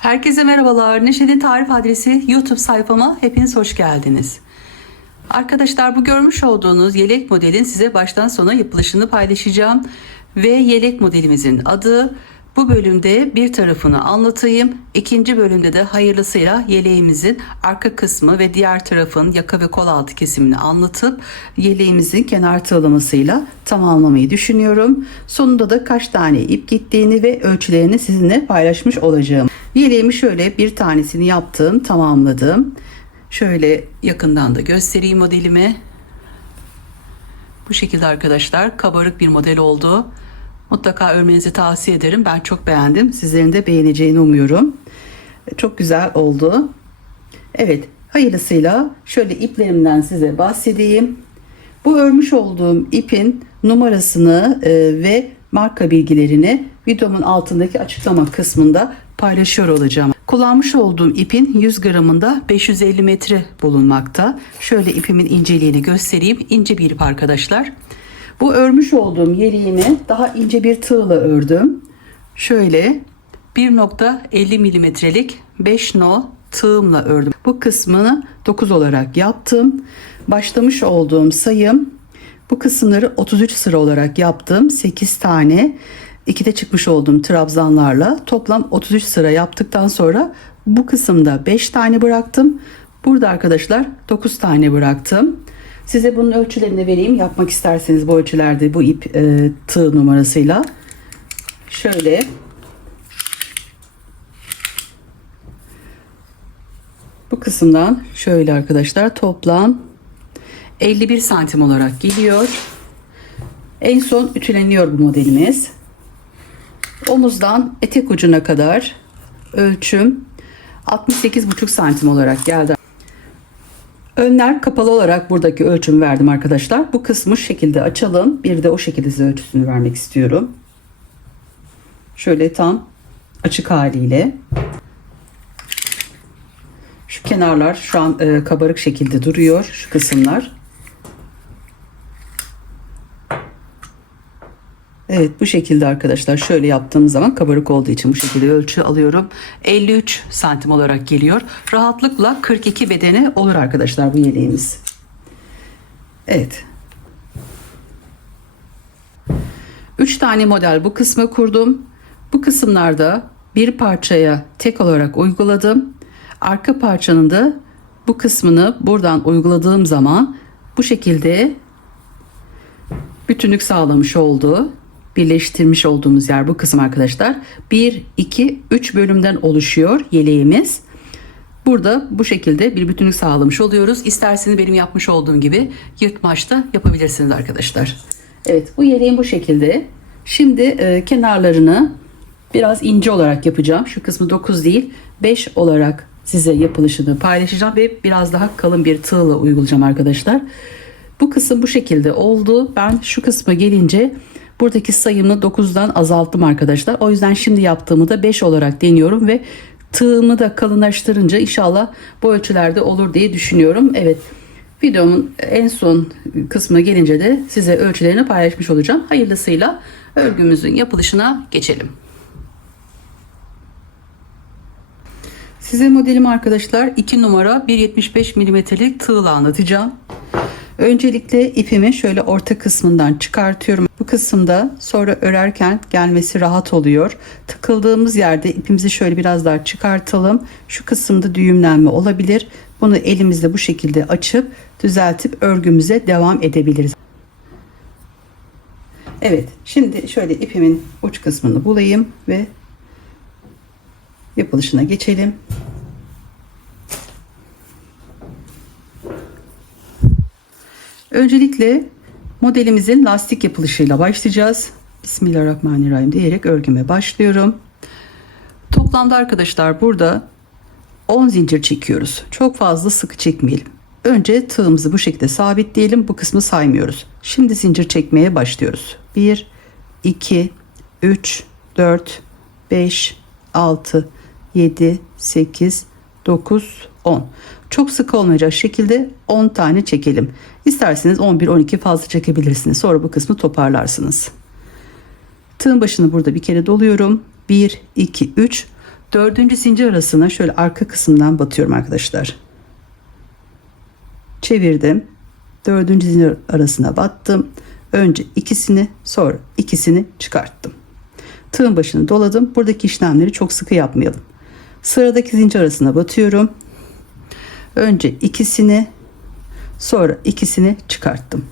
Herkese merhabalar. Neşe'nin tarif adresi YouTube sayfama hepiniz hoş geldiniz. Arkadaşlar, bu görmüş olduğunuz yelek modelin size baştan sona yapılışını paylaşacağım. Ve yelek modelimizin adı, bu bölümde bir tarafını anlatayım. İkinci bölümde de hayırlısıyla yeleğimizin arka kısmı ve diğer tarafın yaka ve kol altı kesimini anlatıp yeleğimizin kenar tığlamasıyla tamamlamayı düşünüyorum. Sonunda da kaç tane ip gittiğini ve ölçülerini sizinle paylaşmış olacağım. Yeleğimi şöyle bir tanesini yaptım, tamamladım. Şöyle yakından da göstereyim modelimi. Bu şekilde arkadaşlar, kabarık bir model oldu. Mutlaka örmenizi tavsiye ederim. Ben çok beğendim. Sizlerin de beğeneceğini umuyorum. Çok güzel oldu. Evet, hayırlısıyla şöyle iplerimden size bahsedeyim. Bu örmüş olduğum ipin numarasını ve marka bilgilerini videomun altındaki açıklama kısmında paylaşıyor olacağım. Kullanmış olduğum ipin 100 gramında 550 metre bulunmakta. Şöyle ipimin inceliğini göstereyim. İnce bir ip arkadaşlar. Bu örmüş olduğum yeleğimi daha ince bir tığla ördüm. Şöyle 1.50 milimetrelik 5 no tığımla ördüm. Bu kısmını 9 olarak yaptım. Başlamış olduğum sayım, bu kısımları 33 sıra olarak yaptım. 8 tane 2'de çıkmış olduğum trabzanlarla toplam 33 sıra yaptıktan sonra bu kısımda 5 tane bıraktım. Burada arkadaşlar 9 tane bıraktım. Size bunun ölçülerini vereyim. Yapmak isterseniz bu ölçülerde bu ip tığ numarasıyla. Şöyle bu kısımdan şöyle arkadaşlar toplam 51 santim olarak geliyor. En son ütüleniyor bu modelimiz. Omuzdan etek ucuna kadar ölçüm 68,5 santim olarak geldi. Önler kapalı olarak buradaki ölçümü verdim arkadaşlar. Bu kısmı şu şekilde açalım. Bir de o şekilde size ölçüsünü vermek istiyorum. Şöyle tam açık haliyle. Şu kenarlar şu an kabarık şekilde duruyor. Şu kısımlar. Evet, bu şekilde arkadaşlar, şöyle yaptığım zaman kabarık olduğu için bu şekilde ölçü alıyorum. 53 santim olarak geliyor. Rahatlıkla 42 bedeni olur arkadaşlar bu yeleğimiz. Evet. 3 tane model bu kısmı kurdum. Bu kısımlarda bir parçaya tek olarak uyguladım. Arka parçanın da bu kısmını buradan uyguladığım zaman bu şekilde bütünlük sağlamış oldu. Birleştirmiş olduğumuz yer bu kısım arkadaşlar. 1, 2, 3 bölümden oluşuyor yeleğimiz. Burada bu şekilde bir bütünlük sağlamış oluyoruz. İsterseniz benim yapmış olduğum gibi yırtmaçta yapabilirsiniz arkadaşlar. Evet, bu yeleğim bu şekilde. Şimdi kenarlarını biraz ince olarak yapacağım. Şu kısmı 9 değil 5 olarak size yapılışını paylaşacağım ve biraz daha kalın bir tığla uygulayacağım arkadaşlar. Bu kısım bu şekilde oldu. Ben şu kısma gelince buradaki sayımı 9'dan azalttım arkadaşlar. O yüzden şimdi yaptığımı da 5 olarak deniyorum ve tığımı da kalınlaştırınca inşallah bu ölçülerde olur diye düşünüyorum. Evet, videomun en son kısmına gelince de size ölçülerini paylaşmış olacağım. Hayırlısıyla örgümüzün yapılışına geçelim. Size modelimi arkadaşlar 2 numara 1.75 milimetrelik tığla anlatacağım. Öncelikle ipimi şöyle orta kısmından çıkartıyorum. Bu kısımda sonra örerken gelmesi rahat oluyor. Tıkıldığımız yerde ipimizi şöyle biraz daha çıkartalım. Şu kısımda düğümlenme olabilir. Bunu elimizle bu şekilde açıp düzeltip örgümüze devam edebiliriz. Evet, şimdi şöyle ipimin uç kısmını bulayım ve yapılışına geçelim. Öncelikle modelimizin lastik yapılışıyla başlayacağız. Bismillahirrahmanirrahim diyerek örgüme başlıyorum. Toplamda arkadaşlar burada 10 zincir çekiyoruz. Çok fazla sıkı çekmeyelim. Önce tığımızı bu şekilde sabitleyelim. Bu kısmı saymıyoruz. Şimdi zincir çekmeye başlıyoruz. 1, 2, 3, 4, 5, 6, 7, 8, 9, 10. Çok sık olmayacak şekilde 10 tane çekelim. İsterseniz 11-12 fazla çekebilirsiniz. Sonra bu kısmı toparlarsınız. Tığın başını burada bir kere doluyorum. 1, 2, 3. Dördüncü zincir arasına şöyle arka kısımdan batıyorum arkadaşlar. Çevirdim. Dördüncü zincir arasına battım. Önce ikisini, sonra ikisini çıkarttım. Tığın başını doladım. Buradaki işlemleri çok sıkı yapmayalım. Sıradaki zincir arasına batıyorum. Önce ikisini, sonra ikisini çıkarttım.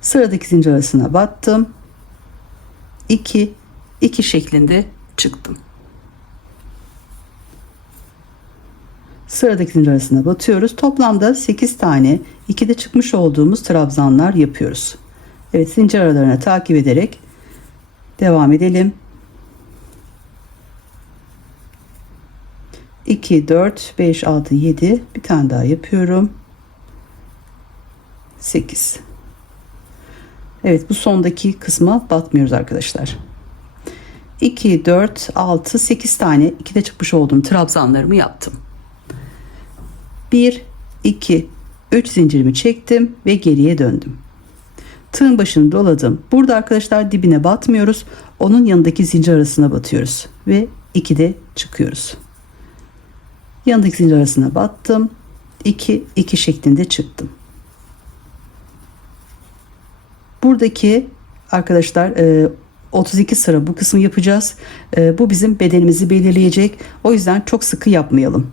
Sıradaki zincir arasına battım. 2 2 şeklinde çıktım. Sıradaki zincir arasına batıyoruz. Toplamda 8 tane 2'de çıkmış olduğumuz trabzanlar yapıyoruz. Evet, zincir aralarına takip ederek devam edelim. 2 4 5 6 7 bir tane daha yapıyorum. 8. Evet, bu sondaki kısma batmıyoruz arkadaşlar. 2 4 6 8 tane 2'de çıkmış olduğum trabzanlarımı yaptım. 1 2 3 zincirimi çektim ve geriye döndüm. Tığın başını doladım. Burada arkadaşlar dibine batmıyoruz. Onun yanındaki zincir arasına batıyoruz ve 2'de çıkıyoruz. Yanındaki zincir arasına battım. 2 2 şeklinde çıktım. Buradaki arkadaşlar 32 sıra bu kısmı yapacağız. Bu bizim bedenimizi belirleyecek. O yüzden çok sıkı yapmayalım.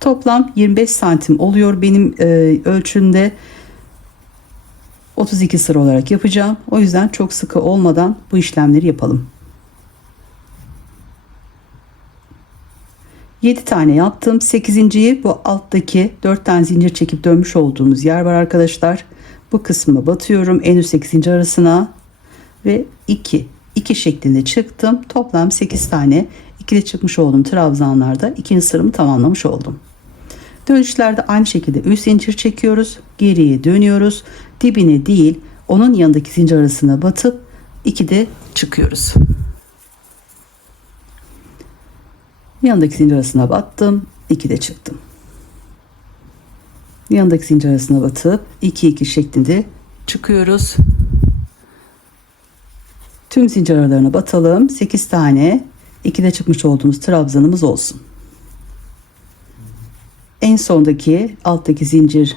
Toplam 25 santim oluyor benim ölçümde. 32 sıra olarak yapacağım. O yüzden çok sıkı olmadan bu işlemleri yapalım. 7 tane yaptım. 8.'yi bu alttaki 4 tane zincir çekip dönmüş olduğumuz yer var arkadaşlar. Bu kısma batıyorum. En üst 8 zincir arasına ve 2 2 şeklinde çıktım. Toplam 8 tane 2'de çıkmış olduğum trabzanlarda ikinci sıramı tamamlamış oldum. Dönüşlerde aynı şekilde 3 zincir çekiyoruz. Geriye dönüyoruz. Dibine değil, onun yanındaki zincir arasına batıp 2'de çıkıyoruz. Yanındaki zincir arasına battım. 2'de çıktım. Yanındaki zincir arasına batıp 2 2 şeklinde çıkıyoruz. Tüm zincir aralarına batalım. 8 tane 2'de çıkmış olduğumuz trabzanımız olsun. En sondaki alttaki zincir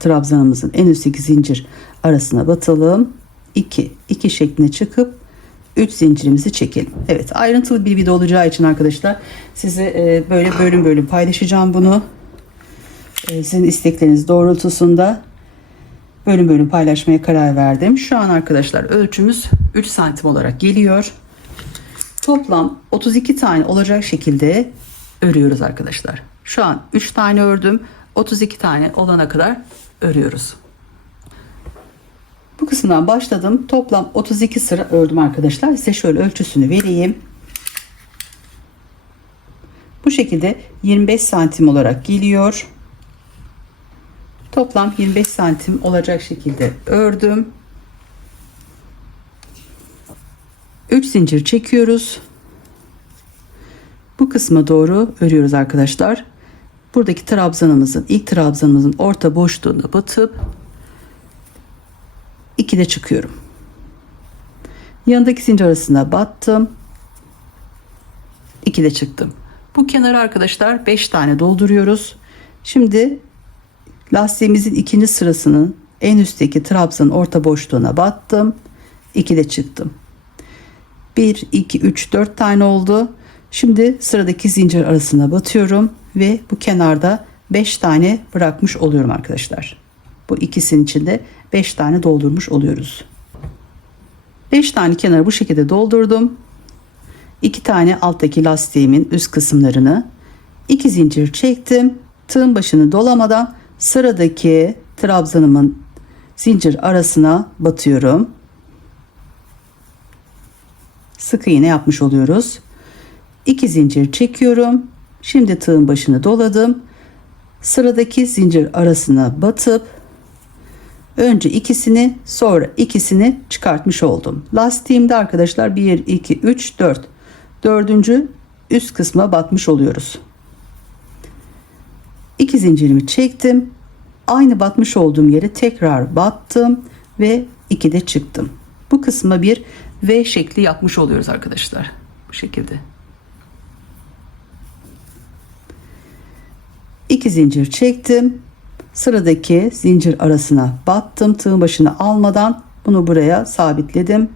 trabzanımızın en üstteki zincir arasına batalım. 2 2 şeklinde çıkıp 3 zincirimizi çekelim. Evet, ayrıntılı bir video olacağı için arkadaşlar size böyle bölüm bölüm paylaşacağım bunu. Sizin istekleriniz doğrultusunda bölüm bölüm paylaşmaya karar verdim. Şu an arkadaşlar ölçümüz 3 santim olarak geliyor. Toplam 32 tane olacak şekilde örüyoruz arkadaşlar. Şu an 3 tane ördüm. 32 tane olana kadar örüyoruz. Bu kısımdan başladım. Toplam 32 sıra ördüm arkadaşlar. Size şöyle ölçüsünü vereyim. Bu şekilde 25 santim olarak geliyor. Toplam 25 santim olacak şekilde ördüm. 3 zincir çekiyoruz. Bu kısma doğru örüyoruz arkadaşlar. Buradaki trabzanımızın, ilk trabzanımızın orta boşluğuna batıp 2'de çıkıyorum. Yanındaki zincir arasına battım. 2'de çıktım. Bu kenara arkadaşlar 5 tane dolduruyoruz. Şimdi lastiğimizin ikinci sırasının en üstteki trabzanın orta boşluğuna battım. 2'de çıktım. 1 2 3 4 tane oldu. Şimdi sıradaki zincir arasına batıyorum ve bu kenarda 5 tane bırakmış oluyorum arkadaşlar. Bu ikisinin içinde 5 tane doldurmuş oluyoruz. 5 tane kenarı bu şekilde doldurdum. 2 tane alttaki lastiğimin üst kısımlarını 2 zincir çektim. Tığın başını dolamadan sıradaki trabzanımın zincir arasına batıyorum. Sık iğne yapmış oluyoruz. 2 zincir çekiyorum. Şimdi tığın başını doladım. Sıradaki zincir arasına batıp önce ikisini, sonra ikisini çıkartmış oldum. Lastiğimde arkadaşlar 1 2 3 4. Dördüncü üst kısma batmış oluyoruz. 2 zincirimi çektim. Aynı batmış olduğum yere tekrar battım ve 2'de çıktım. Bu kısma bir V şekli yapmış oluyoruz arkadaşlar. Bu şekilde. 2 zincir çektim. Sıradaki zincir arasına battım. Tığın başını almadan bunu buraya sabitledim.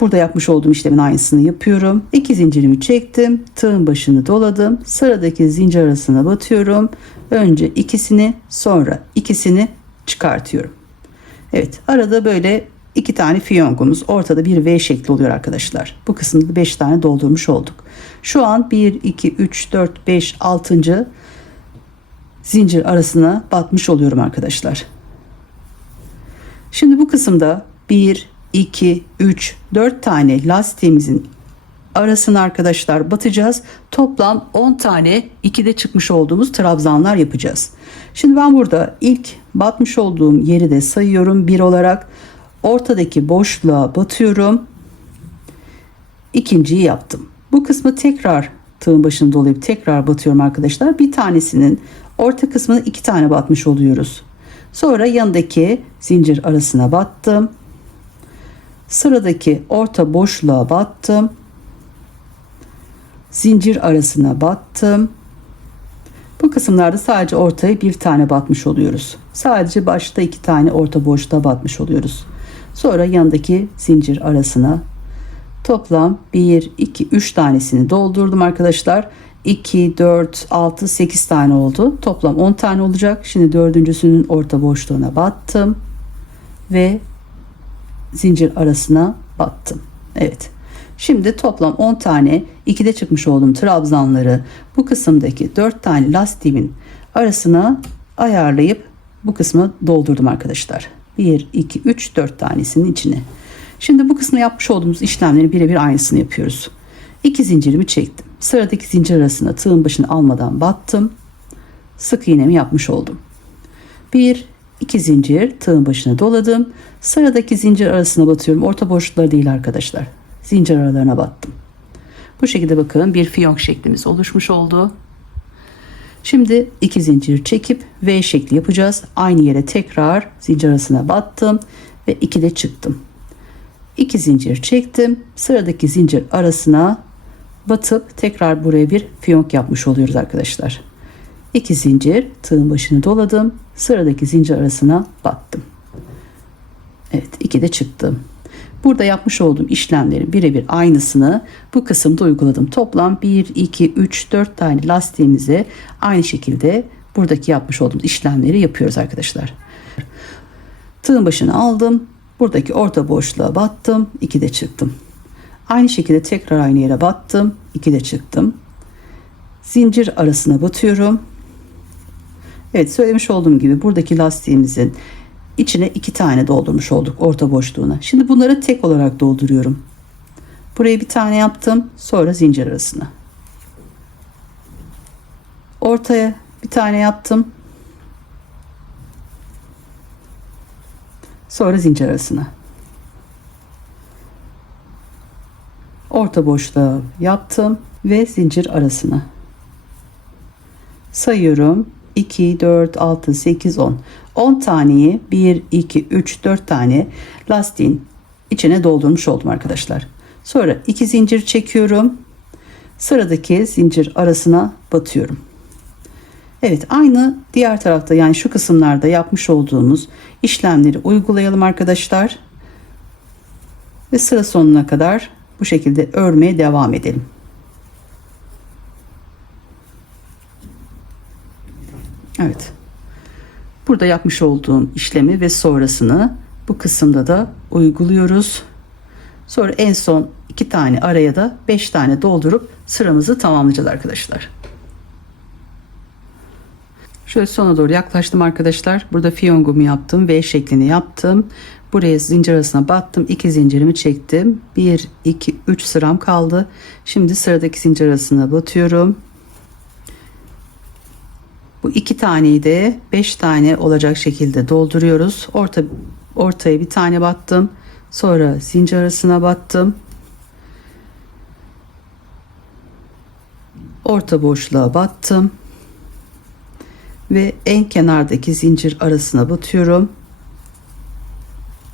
Burada yapmış olduğum işlemin aynısını yapıyorum. 2 zincirimi çektim. Tığın başını doladım. Sıradaki zincir arasına batıyorum. Önce ikisini, sonra ikisini çıkartıyorum. Evet, arada böyle 2 tane fiyongumuz, ortada bir V şekli oluyor arkadaşlar. Bu kısımda 5 tane doldurmuş olduk. Şu an 1 2 3 4 5 6. zincir arasına batmış oluyorum arkadaşlar. Şimdi bu kısımda 1 2 3 4 tane lastiğimizin arasına arkadaşlar batacağız. Toplam 10 tane 2'de çıkmış olduğumuz trabzanlar yapacağız. Şimdi ben burada ilk batmış olduğum yeri de sayıyorum 1 olarak. Ortadaki boşluğa batıyorum. İkinciyi yaptım. Bu kısmı tekrar tığın başını dolayıp tekrar batıyorum arkadaşlar. Bir tanesinin orta kısmına 2 tane batmış oluyoruz. Sonra yanındaki zincir arasına battım. Sıradaki orta boşluğa battım. Zincir arasına battım. Bu kısımlarda sadece ortaya bir tane batmış oluyoruz. Sadece başta 2 tane orta boşluğa batmış oluyoruz. Sonra yanındaki zincir arasına toplam 1 2 3 tanesini doldurdum arkadaşlar. 2 4 6 8 tane oldu. Toplam 10 tane olacak. Şimdi dördüncüsünün orta boşluğuna battım ve zincir arasına battım. Evet. Şimdi toplam 10 tane 2'de çıkmış olduğum trabzanları bu kısımdaki 4 tane lastiğimin arasına ayarlayıp bu kısmı doldurdum arkadaşlar. 1 2 3 4 tanesinin içine. Şimdi bu kısmı yapmış olduğumuz işlemleri birebir aynısını yapıyoruz. 2 zincirimi çektim. Sıradaki zincir arasına tığın başını almadan battım. Sık iğnemi yapmış oldum. 1 2 zincir tığın başına doladım. Sıradaki zincir arasına batıyorum. Orta boşlukları değil arkadaşlar. Zincir aralarına battım. Bu şekilde bakın bir fiyonk şeklimiz oluşmuş oldu. Şimdi 2 zincir çekip V şekli yapacağız. Aynı yere tekrar zincir arasına battım ve 2'de çıktım. 2 zincir çektim. Sıradaki zincir arasına batıp tekrar buraya bir fiyonk yapmış oluyoruz arkadaşlar. 2 zincir tığın başını doladım. Sıradaki zincir arasına battım. Evet, 2'de çıktım. Burada yapmış olduğum işlemlerin birebir aynısını bu kısımda uyguladım. Toplam 1 2 3 4 tane lastiğimize aynı şekilde buradaki yapmış olduğumuz işlemleri yapıyoruz arkadaşlar. Tığın başını aldım. Buradaki orta boşluğa battım. 2'de çıktım. Aynı şekilde tekrar aynı yere battım. 2'de çıktım. Zincir arasına batıyorum. Evet, söylemiş olduğum gibi buradaki lastiğimizin içine 2 tane doldurmuş olduk orta boşluğuna. Şimdi bunları tek olarak dolduruyorum. Buraya bir tane yaptım. Sonra zincir arasına. Ortaya bir tane yaptım. Sonra zincir arasına. Orta boşluğa yaptım ve zincir arasına. Sayıyorum. 2, 4, 6, 8, 10. 10 taneyi 1, 2, 3, 4 tane lastiğin içine doldurmuş oldum arkadaşlar. Sonra 2 zincir çekiyorum. Sıradaki zincir arasına batıyorum. Evet, aynı diğer tarafta yani şu kısımlarda yapmış olduğumuz işlemleri uygulayalım arkadaşlar. Ve sıra sonuna kadar bu şekilde örmeye devam edelim. Evet. Burada yapmış olduğum işlemi ve sonrasını bu kısımda da uyguluyoruz. Sonra en son 2 tane araya da 5 tane doldurup sıramızı tamamlayacağız arkadaşlar. Şöyle sona doğru yaklaştım arkadaşlar. Burada fiyongumu yaptım. V şeklini yaptım. Buraya zincir arasına battım. 2 zincirimi çektim. 1, 2, 3 sıram kaldı. Şimdi sıradaki zincir arasına batıyorum. Bu 2 taneyi de 5 tane olacak şekilde dolduruyoruz. Ortaya bir tane battım. Sonra zincir arasına battım. Orta boşluğa battım. Ve en kenardaki zincir arasına batıyorum.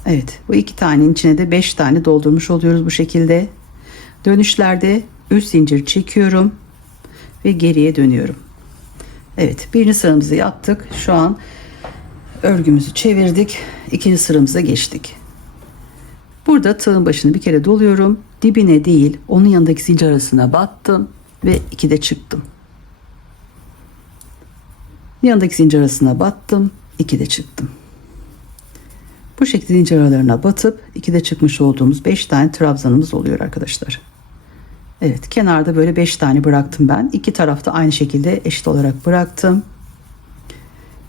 Evet, bu 2 tanenin içine de 5 tane doldurmuş oluyoruz bu şekilde. Dönüşlerde 3 zincir çekiyorum ve geriye dönüyorum. Evet, birinci sıramızı yaptık. Şu an örgümüzü çevirdik. İkinci sıramıza geçtik. Burada tığın başını bir kere doluyorum. Dibine değil, onun yanındaki zincir arasına battım ve 2'de çıktım. Yanındaki zincir arasına battım, 2'de çıktım. Bu şekilde zincir aralarına batıp 2'de çıkmış olduğumuz 5 tane trabzanımız oluyor arkadaşlar. Evet, kenarda böyle 5 tane bıraktım ben. İki tarafta aynı şekilde eşit olarak bıraktım.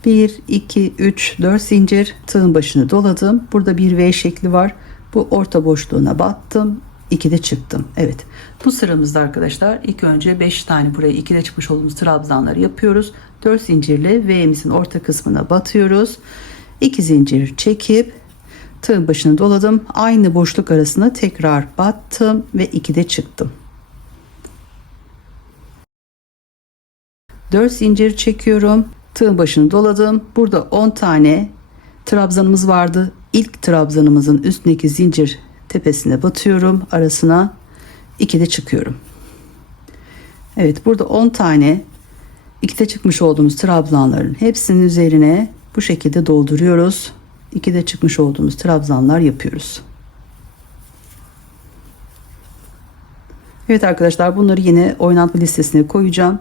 1, 2, 3, 4 zincir, tığın başını doladım. Burada bir V şekli var. Bu orta boşluğuna battım. 2'de çıktım. Evet. Bu sıramızda arkadaşlar ilk önce 5 tane buraya 2'de çıkmış olduğumuz trabzanları yapıyoruz. 4 zincirle V'mizin orta kısmına batıyoruz. 2 zincir çekip tığın başını doladım. Aynı boşluk arasına tekrar battım ve 2'de çıktım. 4 zincir çekiyorum. Tığın başını doladım. Burada 10 tane trabzanımız vardı. İlk trabzanımızın üstündeki zincir tepesine batıyorum. Arasına 2'de çıkıyorum. Evet, burada 10 tane 2'de çıkmış olduğumuz trabzanların hepsinin üzerine bu şekilde dolduruyoruz. 2'de çıkmış olduğumuz trabzanlar yapıyoruz. Evet arkadaşlar, bunları yine oynatma listesine koyacağım.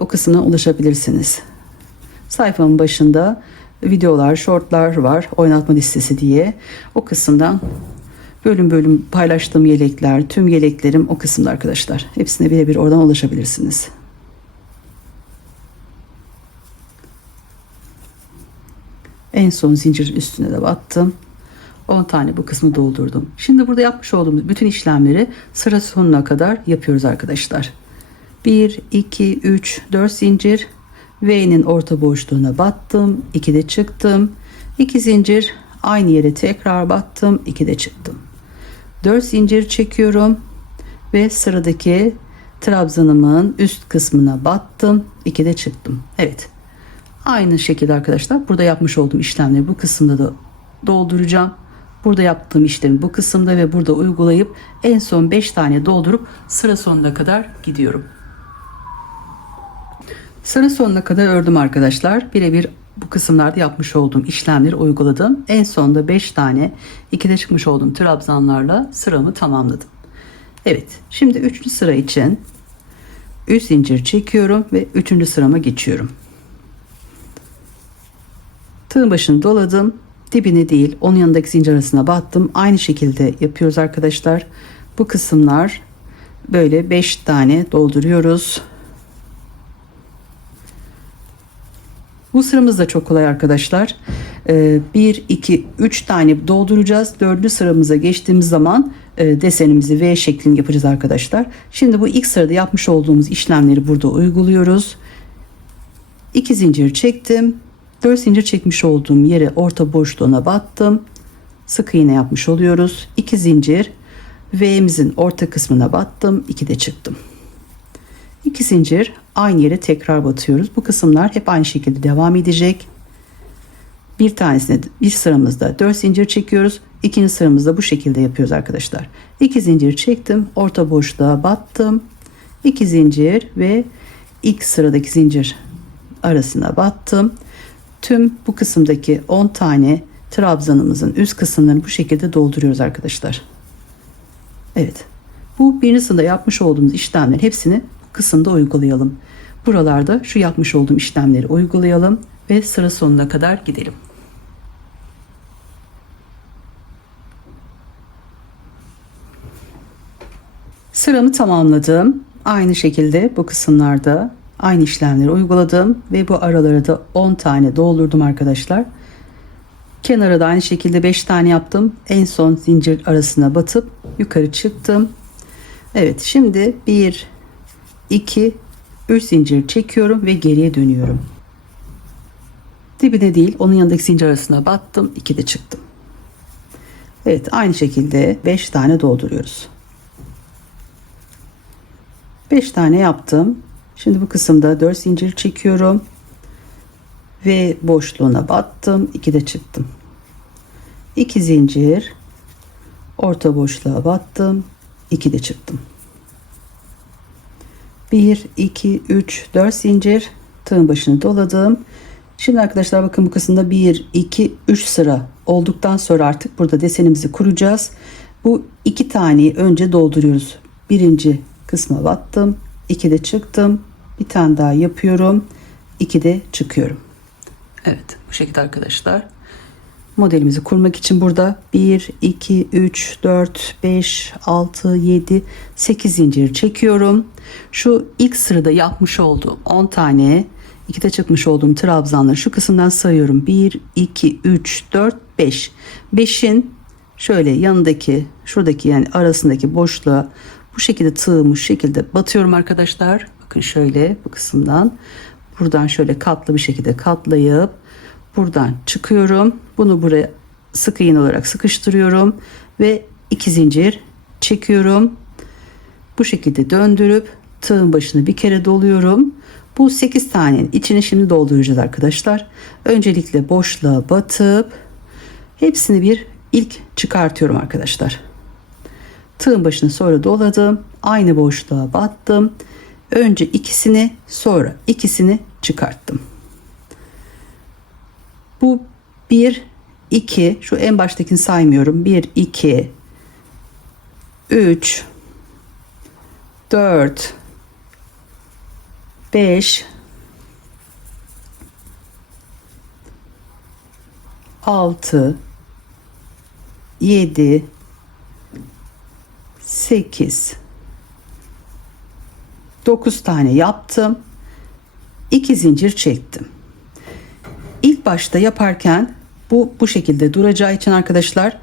O kısmına ulaşabilirsiniz. Sayfamın başında videolar, shortlar var, oynatma listesi diye. O kısımdan bölüm bölüm paylaştığım yelekler, tüm yeleklerim o kısımda arkadaşlar. Hepsine birebir oradan ulaşabilirsiniz. En son zincir üstüne de battım. 10 tane bu kısmı doldurdum. Şimdi burada yapmış olduğumuz bütün işlemleri sıra sonuna kadar yapıyoruz arkadaşlar. 1, 2, 3, 4 zincir. V'nin orta boşluğuna battım. 2'de çıktım. 2 zincir. Aynı yere tekrar battım. 2'de çıktım. 4 zincir çekiyorum. Ve sıradaki trabzanımın üst kısmına battım. 2'de çıktım. Evet. Aynı şekilde arkadaşlar burada yapmış olduğum işlemleri bu kısımda da dolduracağım. Burada yaptığım işlemi bu kısımda ve burada uygulayıp en son 5 tane doldurup sıra sonuna kadar gidiyorum. Sıra sonuna kadar ördüm arkadaşlar. Birebir bu kısımlarda yapmış olduğum işlemleri uyguladım. En sonunda 5 tane 2'de çıkmış olduğum trabzanlarla sıramı tamamladım. Evet, şimdi 3. sıra için 3 zincir çekiyorum ve 3. sırama geçiyorum. Tığın başını doladım. Dibine değil, onun yanındaki zincir arasına battım. Aynı şekilde yapıyoruz arkadaşlar. Bu kısımlar böyle 5 tane dolduruyoruz. Bu sıramız da çok kolay arkadaşlar. 1, 2, 3 tane dolduracağız. 4. sıramıza geçtiğimiz zaman desenimizi V şeklini yapacağız arkadaşlar. Şimdi bu ilk sırada yapmış olduğumuz işlemleri burada uyguluyoruz. 2 zincir çektim. 4 zincir çekmiş olduğum yere orta boşluğuna battım. Sık iğne yapmış oluyoruz. 2 zincir V'mizin orta kısmına battım. 2'de çıktım. 2 zincir aynı yere tekrar batıyoruz. Bu kısımlar hep aynı şekilde devam edecek. Bir tanesine bir sıramızda 4 zincir çekiyoruz. İkinci sıramızda bu şekilde yapıyoruz arkadaşlar. 2 zincir çektim. Orta boşluğa battım. 2 zincir ve ilk sıradaki zincir arasına battım. Tüm bu kısımdaki 10 tane trabzanımızın üst kısımlarını bu şekilde dolduruyoruz arkadaşlar. Evet. Bu birinci sırada yapmış olduğumuz işlemlerin hepsini bu kısımda uygulayalım. Buralarda şu yapmış olduğum işlemleri uygulayalım ve sıra sonuna kadar gidelim. Sıramı tamamladım. Aynı şekilde bu kısımlarda aynı işlemleri uyguladım ve bu aralara da 10 tane doldurdum arkadaşlar. Kenara da aynı şekilde 5 tane yaptım. En son zincir arasına batıp yukarı çıktım. Evet, şimdi 1, 2, 3 zincir çekiyorum ve geriye dönüyorum. Dibine değil, onun yanındaki zincir arasına battım. 2'de çıktım. Evet, aynı şekilde 5 tane dolduruyoruz. 5 tane yaptım. Şimdi bu kısımda 4 zincir çekiyorum ve boşluğuna battım. 2'de çıktım. 2 zincir orta boşluğa battım. 2 de çıktım. 1 2 3 4 zincir, tığın başını doladım. Şimdi arkadaşlar bakın, bu kısımda 1 2 3 sıra olduktan sonra artık burada desenimizi kuracağız. Bu 2 taneyi önce dolduruyoruz. Birinci kısma battım, 2 de çıktım, bir tane daha yapıyorum, 2 de çıkıyorum. Evet, bu şekilde arkadaşlar. Modelimizi kurmak için burada 1 2 3 4 5 6 7 8 zincir çekiyorum. Şu ilk sırada yapmış olduğum 10 tane 2'de çıkmış olduğum trabzanları şu kısımdan sayıyorum. 1 2 3 4 5. 5'in şöyle yanındaki, şuradaki yani arasındaki boşluğa bu şekilde tığımı şu şekilde batıyorum arkadaşlar. Bakın şöyle bu kısımdan, buradan şöyle katlı bir şekilde katlayıp buradan çıkıyorum. Bunu buraya sık iğne olarak sıkıştırıyorum ve 2 zincir çekiyorum. Bu şekilde döndürüp tığın başını bir kere doluyorum. Bu 8 tanenin içini şimdi dolduracağız arkadaşlar. Öncelikle boşluğa batıp hepsini bir ilk çıkartıyorum arkadaşlar. Tığın başını sonra doladım. Aynı boşluğa battım. Önce ikisini, sonra ikisini çıkarttım. Bu 1 2, şu en baştakini saymıyorum. 1 2 3 4 5 6 7 8 9 tane yaptım. 2 zincir çektim. İlk başta yaparken bu şekilde duracağı için arkadaşlar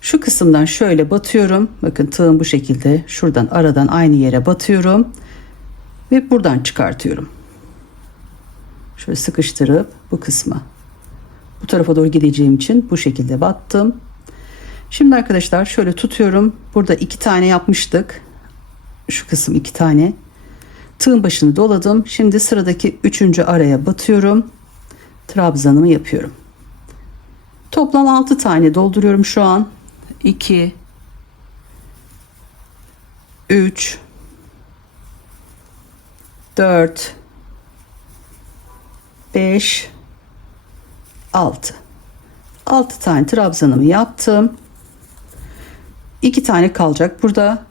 şu kısımdan şöyle batıyorum. Bakın tığım bu şekilde şuradan aradan aynı yere batıyorum ve buradan çıkartıyorum. Şöyle sıkıştırıp bu kısma, bu tarafa doğru gideceğim için bu şekilde battım. Şimdi arkadaşlar şöyle tutuyorum. Burada 2 tane yapmıştık. Şu kısım 2 tane. Tığın başını doladım. Şimdi sıradaki 3. araya batıyorum. Trabzanımı yapıyorum. Toplam 6 tane dolduruyorum şu an. 2 3 4 5 6 tane trabzanımı yaptım. 2 tane kalacak burada.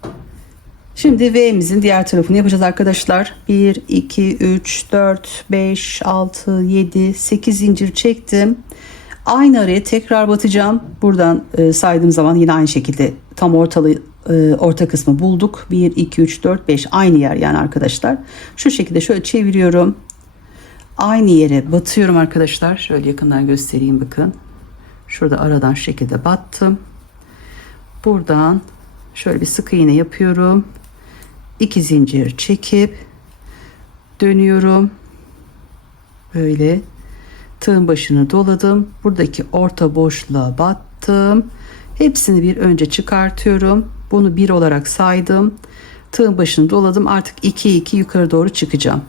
Şimdi V'mizin diğer tarafını yapacağız arkadaşlar. 1 2 3 4 5 6 7 8 zincir çektim. Aynı araya tekrar batacağım. Buradan saydığım zaman yine aynı şekilde tam orta kısmı bulduk. 1 2 3 4 5 aynı yer yani arkadaşlar. Şu şekilde şöyle çeviriyorum. Aynı yere batıyorum arkadaşlar. Şöyle yakından göstereyim bakın. Şurada aradan şu şekilde battım. Buradan şöyle bir sık iğne yapıyorum. 2 zincir çekip dönüyorum. Böyle tığın başını doladım. Buradaki orta boşluğa battım. Hepsini bir önce çıkartıyorum. Bunu 1 olarak saydım. Tığın başını doladım. Artık 2 2 yukarı doğru çıkacağım.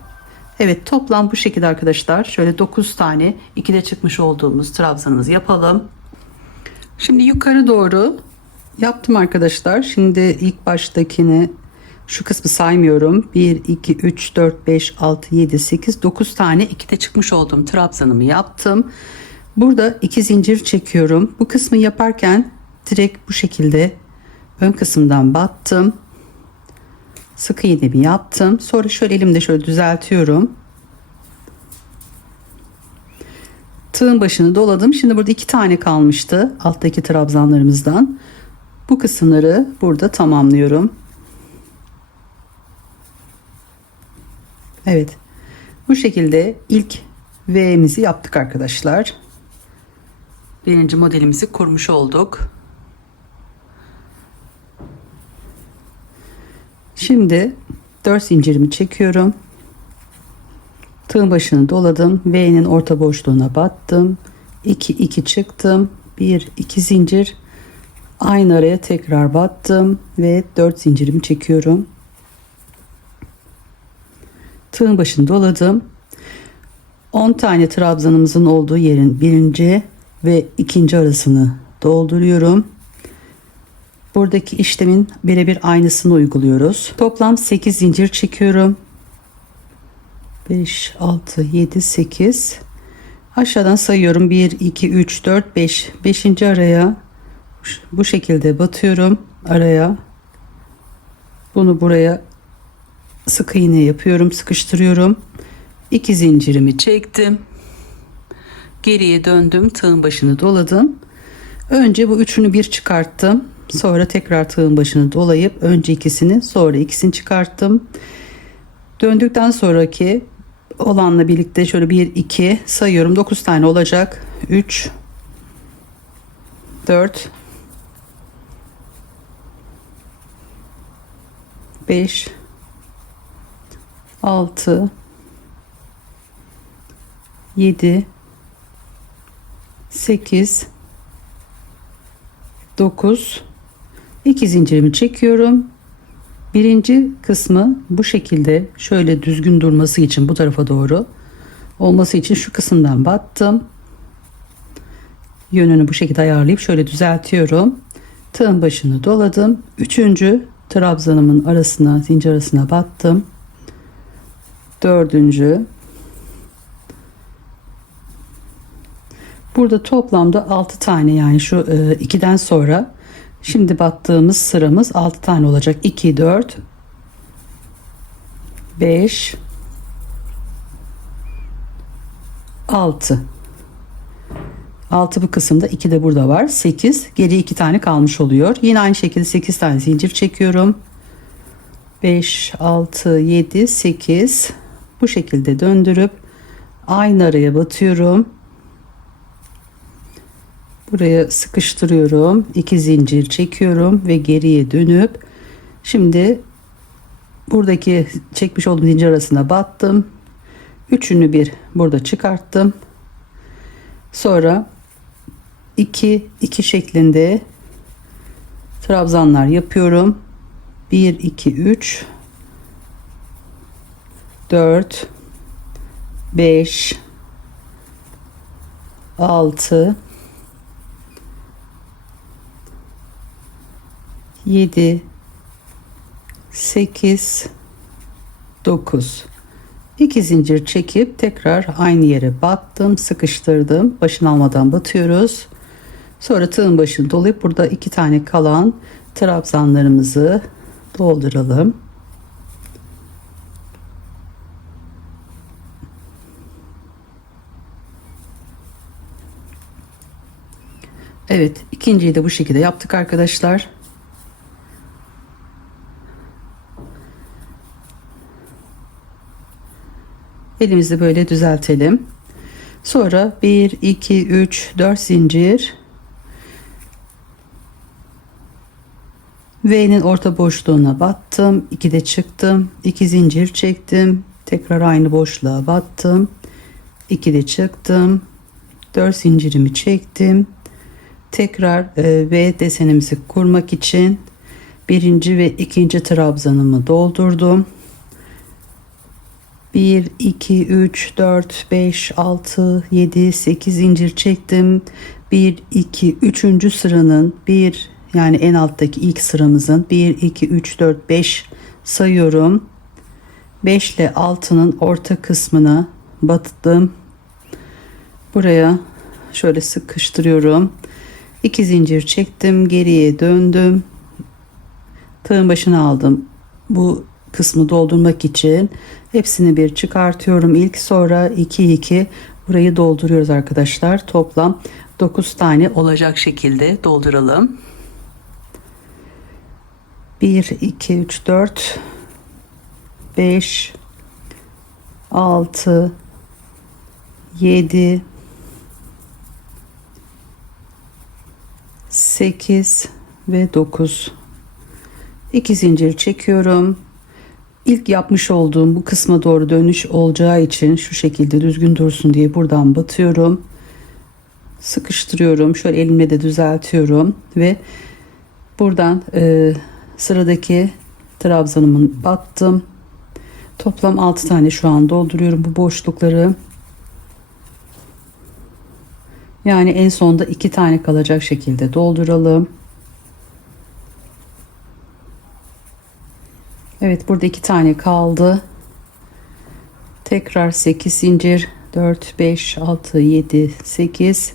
Evet, toplam bu şekilde arkadaşlar. Şöyle 9 tane 2'de çıkmış olduğumuz trabzanımızı yapalım. Şimdi yukarı doğru yaptım arkadaşlar. Şimdi ilk baştakini, şu kısmı saymıyorum. 1 2 3 4 5 6 7 8 9 tane 2'de çıkmış olduğum trabzanımı yaptım. Burada 2 zincir çekiyorum. Bu kısmı yaparken direkt bu şekilde ön kısımdan battım. Sık iğnemi yaptım. Sonra şöyle elimde şöyle düzeltiyorum. Tığın başını doladım. Şimdi burada 2 tane kalmıştı alttaki trabzanlarımızdan. Bu kısımları burada tamamlıyorum. Evet. Bu şekilde ilk V'mizi yaptık arkadaşlar. Birinci modelimizi kurmuş olduk. Şimdi 4 zincirimi çekiyorum. Tığın başını doladım. V'nin orta boşluğuna battım. 2 2 çıktım. 1 2 zincir. Aynı araya tekrar battım ve 4 zincirimi çekiyorum. Tığın başını doladım. 10 tane trabzanımızın olduğu yerin birinci ve ikinci arasını dolduruyorum. buradaki işlemin birebir aynısını uyguluyoruz. Toplam 8 zincir çekiyorum. 5, 6, 7, 8. Aşağıdan sayıyorum. 1, 2, 3, 4, 5. 5. araya bu şekilde batıyorum. Araya. Bunu buraya sık iğne yapıyorum. Sıkıştırıyorum. 2 zincirimi çektim. Geriye döndüm. Tığın başını doladım. Önce bu üçünü bir çıkarttım. Sonra tekrar tığın başını dolayıp önce ikisini sonra ikisini çıkarttım. Döndükten sonraki olanla birlikte şöyle 1 2 sayıyorum. 9 tane olacak. 3 4 5 6 7 8 9 2 zincirimi çekiyorum. Birinci kısmı bu şekilde şöyle düzgün durması için bu tarafa doğru olması için şu kısımdan battım. Yönünü bu şekilde ayarlayıp şöyle düzeltiyorum. Tığın başını doladım. Üçüncü trabzanımın arasına, zincir arasına battım. Dördüncü. Burada toplamda 6 tane, yani şu 2'den sonra şimdi battığımız sıramız 6 tane olacak. 2, 4, 5, 6. 6 bu kısımda, 2 de burada var. 8. Geriye 2 tane kalmış oluyor. Yine aynı şekilde 8 tane zincir çekiyorum. 5, 6, 7, 8. Bu şekilde döndürüp aynı araya batıyorum. Buraya sıkıştırıyorum. 2 zincir çekiyorum ve geriye dönüp şimdi buradaki çekmiş olduğum zincir arasına battım. Üçünü bir burada çıkarttım. Sonra 2 2 şeklinde trabzanlar yapıyorum. 1 2 3 4 5 6 7 8 9. 2 zincir çekip tekrar aynı yere battım, sıkıştırdım. Başını almadan batıyoruz. Sonra tığın başını dolayıp burada 2 tane kalan trabzanlarımızı dolduralım. Evet, ikinciyi de bu şekilde yaptık arkadaşlar. Elimizi böyle düzeltelim. Sonra 1 2 3 4 zincir V'nin orta boşluğuna battım. 2 de çıktım. 2 zincir çektim. Tekrar aynı boşluğa battım. 2 de çıktım. 4 zincirimi çektim. Tekrar V desenimizi kurmak için birinci ve ikinci trabzanımı doldurdum. 1 2 3 4 5 6 7 8 zincir çektim. 1 2 3. sıranın yani en alttaki ilk sıramızın 1 2 3 4 5 sayıyorum. 5 ile 6'nın orta kısmına battım. Buraya şöyle sıkıştırıyorum. 2 zincir çektim, geriye döndüm. Tığın başına aldım. Bu kısmı doldurmak için hepsini bir çıkartıyorum. İlk, sonra 2 2 burayı dolduruyoruz arkadaşlar. Toplam 9 tane olacak şekilde dolduralım. 1 2 3 4 5 6 7 8 ve 9. 2 zincir çekiyorum. İlk yapmış olduğum bu kısma doğru dönüş olacağı için şu şekilde düzgün dursun diye buradan batıyorum. Sıkıştırıyorum. Şöyle elimle de düzeltiyorum ve buradan sıradaki trabzanımın battım. Toplam 6 tane şu an dolduruyorum bu boşlukları. Yani en sonda 2 tane kalacak şekilde dolduralım. Evet, burada 2 tane kaldı. Tekrar 8 zincir, 4 5 6 7 8,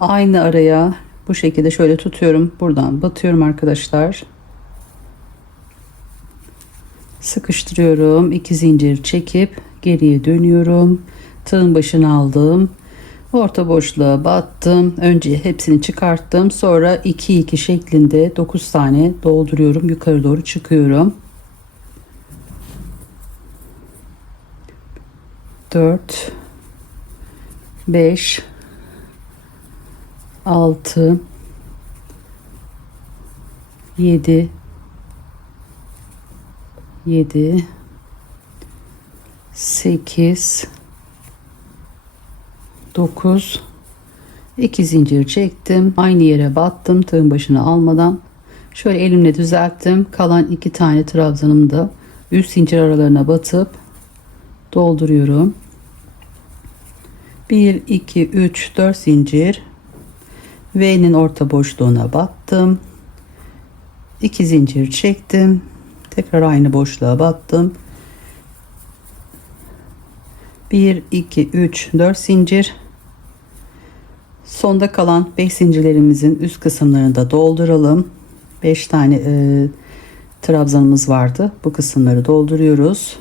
aynı araya bu şekilde şöyle tutuyorum, buradan batıyorum arkadaşlar, sıkıştırıyorum, 2 zincir çekip geriye dönüyorum, tığın başını aldım, orta boşluğa battım, önce hepsini çıkarttım, sonra 2 2 şeklinde 9 tane dolduruyorum, yukarı doğru çıkıyorum. 4 5 6 7 8 9, 2 zincir çektim, aynı yere battım tığın başını almadan, şöyle elimle düzelttim, kalan 2 tane trabzanımı da üst zincir aralarına batıp dolduruyorum. 1 2 3 4 zincir, V'nin orta boşluğuna battım, 2 zincir çektim, tekrar aynı boşluğa battım, 1 2 3 4 zincir, sonda kalan 5 zincirlerimizin üst kısımlarını da dolduralım. 5 tane trabzanımız vardı, bu kısımları dolduruyoruz.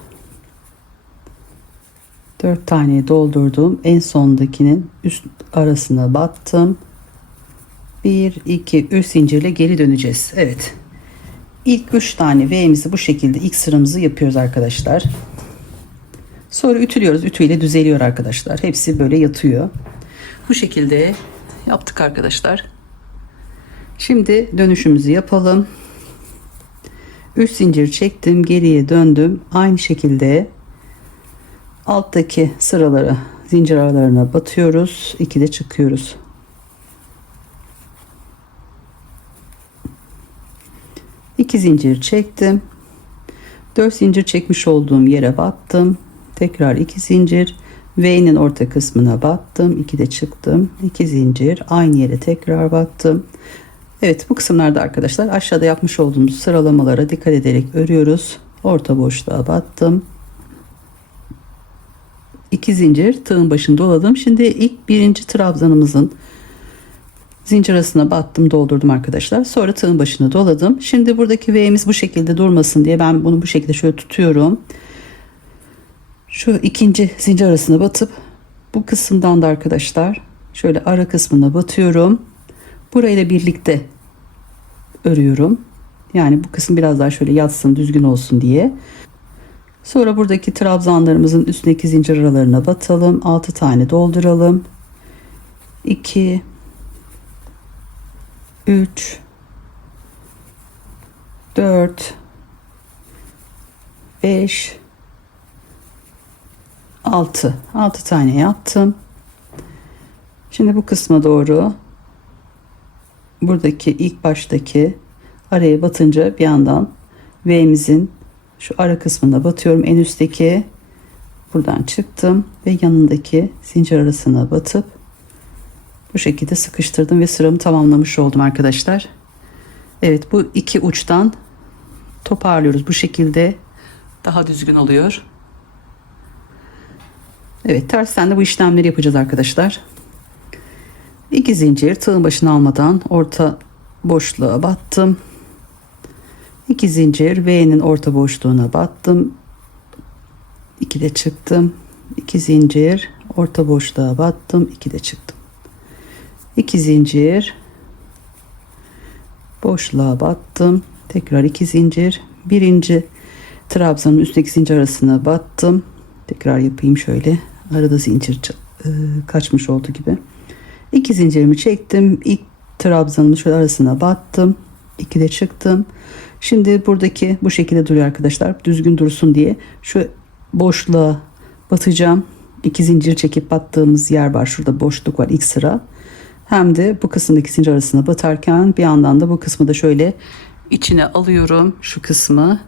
4 taneyi doldurdum, en sondakinin üst arasına battım, 1 2 3 zincirle geri döneceğiz. Evet, ilk 3 tane V'mizi bu şekilde ilk sıramızı yapıyoruz arkadaşlar. Sonra ütülüyoruz, ütüyle düzeliyor arkadaşlar, hepsi böyle yatıyor. Bu şekilde yaptık arkadaşlar. Şimdi dönüşümüzü yapalım. 3 zincir çektim, geriye döndüm, aynı şekilde alttaki sıralara, zincir aralarına batıyoruz, 2 de çıkıyoruz. 2 zincir çektim, 4 zincir çekmiş olduğum yere battım, tekrar 2 zincir, V'nin orta kısmına battım, 2 de çıktım, 2 zincir, aynı yere tekrar battım. Evet, bu kısımlarda arkadaşlar aşağıda yapmış olduğumuz sıralamalara dikkat ederek örüyoruz. Orta boşluğa battım, 2 zincir, tığın başını doladım. Şimdi ilk birinci trabzanımızın zincir arasına battım, doldurdum arkadaşlar. Sonra tığın başını doladım. Şimdi buradaki V'miz bu şekilde durmasın diye ben bunu bu şekilde şöyle tutuyorum. Şu ikinci zincir arasına batıp bu kısımdan da arkadaşlar şöyle ara kısmına batıyorum. Burayla birlikte örüyorum. Yani bu kısım biraz daha şöyle yatsın, düzgün olsun diye. Sonra buradaki trabzanlarımızın üstündeki zincir aralarına batalım. 6 tane dolduralım. 2 3 4 5 6 tane yaptım. Şimdi bu kısma doğru buradaki ilk baştaki araya batınca bir yandan V'mizin şu ara kısmına batıyorum, en üstteki, buradan çıktım ve yanındaki zincir arasına batıp bu şekilde sıkıştırdım ve sıramı tamamlamış oldum arkadaşlar. Evet, bu iki uçtan toparlıyoruz, bu şekilde daha düzgün oluyor. Evet, tersten de bu işlemleri yapacağız arkadaşlar. 2 zincir, tığın başını almadan orta boşluğa battım. 2 zincir, V'nin orta boşluğuna battım. 2 de çıktım. 2 zincir, orta boşluğa battım. 2 de çıktım. 2 zincir, boşluğa battım. Tekrar 2 zincir. Birinci trabzanın üstteki zincir arasına battım. Tekrar yapayım şöyle. Arada zincir kaçmış oldu gibi. 2 zincirimi çektim. İlk trabzanın şöyle arasına battım. 2 de çıktım. Şimdi buradaki bu şekilde duruyor arkadaşlar. Düzgün dursun diye şu boşluğa batacağım. 2 zincir çekip battığımız yer var. Şurada boşluk var ilk sıra. Hem de bu kısımdaki zincir arasına batarken bir yandan da bu kısmı da şöyle içine alıyorum, şu kısmı.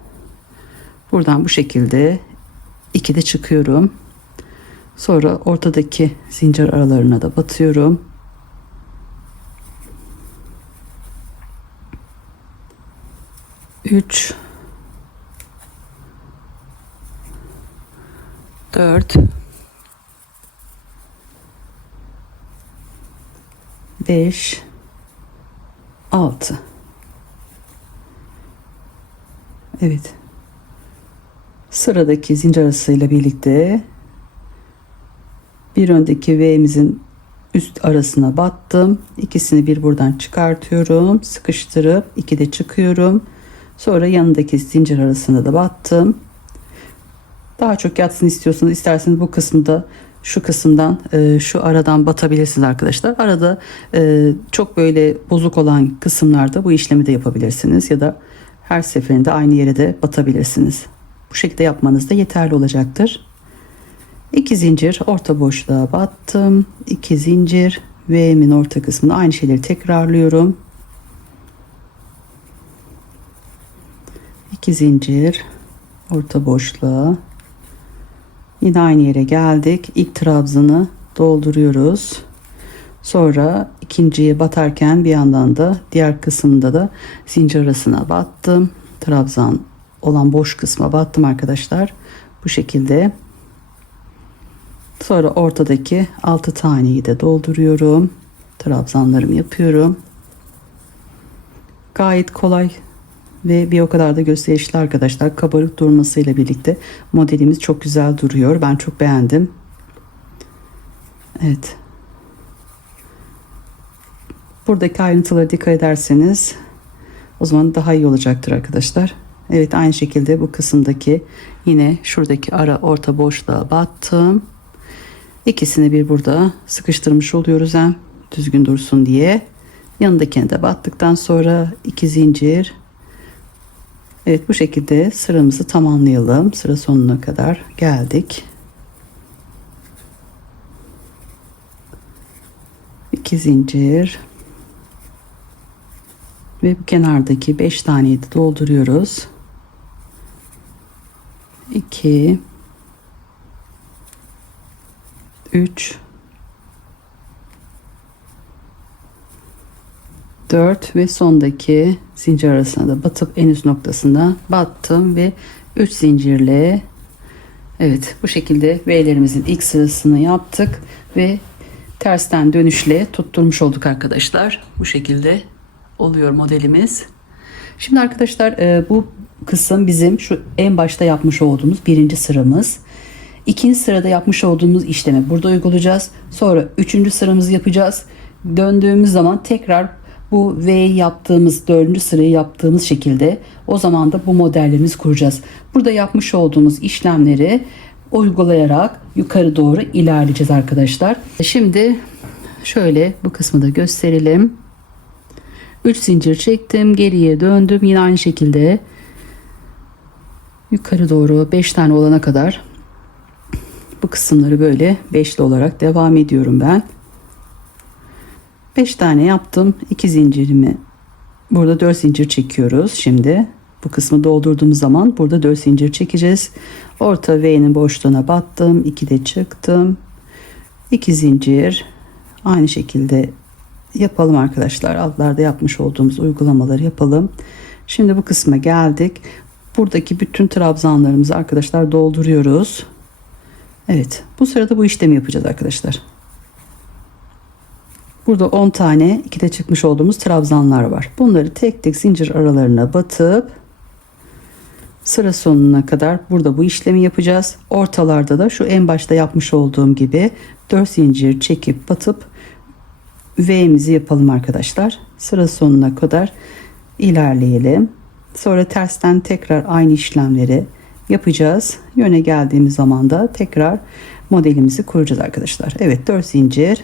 Buradan bu şekilde 2 de çıkıyorum. Sonra ortadaki zincir aralarına da batıyorum. Üç, 4, 5, 6. Evet. Sıradaki zincir arasıyla birlikte bir öndeki V'mizin üst arasına battım. İkisini bir buradan çıkartıyorum. Sıkıştırıp 2 de çıkıyorum. Sonra yanındaki zincir arasına da battım. Daha çok yatsın istiyorsanız, isterseniz bu kısımda şu kısımdan şu aradan batabilirsiniz arkadaşlar. Arada çok böyle bozuk olan kısımlarda bu işlemi de yapabilirsiniz ya da her seferinde aynı yere de batabilirsiniz. Bu şekilde yapmanız da yeterli olacaktır. 2 zincir orta boşluğa battım. 2 zincir V'min orta kısmına aynı şeyleri tekrarlıyorum. 2 zincir orta boşluğa, yine aynı yere geldik. İlk trabzanı dolduruyoruz. Sonra ikinciye batarken bir yandan da diğer kısımda da zincir arasına battım. Trabzan olan boş kısma battım arkadaşlar. Bu şekilde. Sonra ortadaki 6 taneyi de dolduruyorum. Trabzanlarımı yapıyorum. Gayet kolay ve bir o kadar da gösterişli arkadaşlar. Kabarık durmasıyla birlikte modelimiz çok güzel duruyor. Ben çok beğendim. Evet. Buradaki ayrıntılara dikkat ederseniz o zaman daha iyi olacaktır arkadaşlar. Evet, aynı şekilde bu kısımdaki yine şuradaki ara orta boşluğa battım. İkisini bir burada sıkıştırmış oluyoruz hem düzgün dursun diye. Yanındakine de battıktan sonra 2 zincir. Evet, bu şekilde sıramızı tamamlayalım. Sıra sonuna kadar geldik. 2 zincir ve bu kenardaki 5 taneyi de dolduruyoruz. 2, 3, 4 ve sondaki zincir arasına da batıp en üst noktasına battım ve 3 zincirle, evet, bu şekilde V'lerimizin ilk sırasını yaptık ve tersten dönüşle tutturmuş olduk arkadaşlar. Bu şekilde oluyor modelimiz. Şimdi arkadaşlar bu kısım bizim şu en başta yapmış olduğumuz birinci sıramız. İkinci sırada yapmış olduğumuz işlemi burada uygulayacağız. Sonra üçüncü sıramızı yapacağız. Döndüğümüz zaman tekrar bu V'yi yaptığımız dördüncü sırayı yaptığımız şekilde o zaman da bu modellerimizi kuracağız. Burada yapmış olduğumuz işlemleri uygulayarak yukarı doğru ilerleyeceğiz arkadaşlar. Şimdi şöyle bu kısmı da gösterelim. 3 zincir çektim, geriye döndüm, yine aynı şekilde yukarı doğru 5 tane olana kadar bu kısımları böyle beşli olarak devam ediyorum ben. 5 tane yaptım. 2 zincirimi burada 4 zincir çekiyoruz. Şimdi bu kısmı doldurduğumuz zaman burada 4 zincir çekeceğiz. Orta V'nin boşluğuna battım. 2 de çıktım. 2 zincir aynı şekilde yapalım arkadaşlar. Altlarda yapmış olduğumuz uygulamaları yapalım. Şimdi bu kısma geldik. Buradaki bütün trabzanlarımızı arkadaşlar dolduruyoruz. Evet, bu sırada bu işlemi yapacağız arkadaşlar. Burada 10 tane 2'de çıkmış olduğumuz trabzanlar var. Bunları tek tek zincir aralarına batıp sıra sonuna kadar burada bu işlemi yapacağız. Ortalarda da şu en başta yapmış olduğum gibi 4 zincir çekip batıp V'mizi yapalım arkadaşlar. Sıra sonuna kadar ilerleyelim. Sonra tersten tekrar aynı işlemleri yapacağız. Yöne geldiğimiz zaman da tekrar modelimizi kuracağız arkadaşlar. Evet, 4 zincir.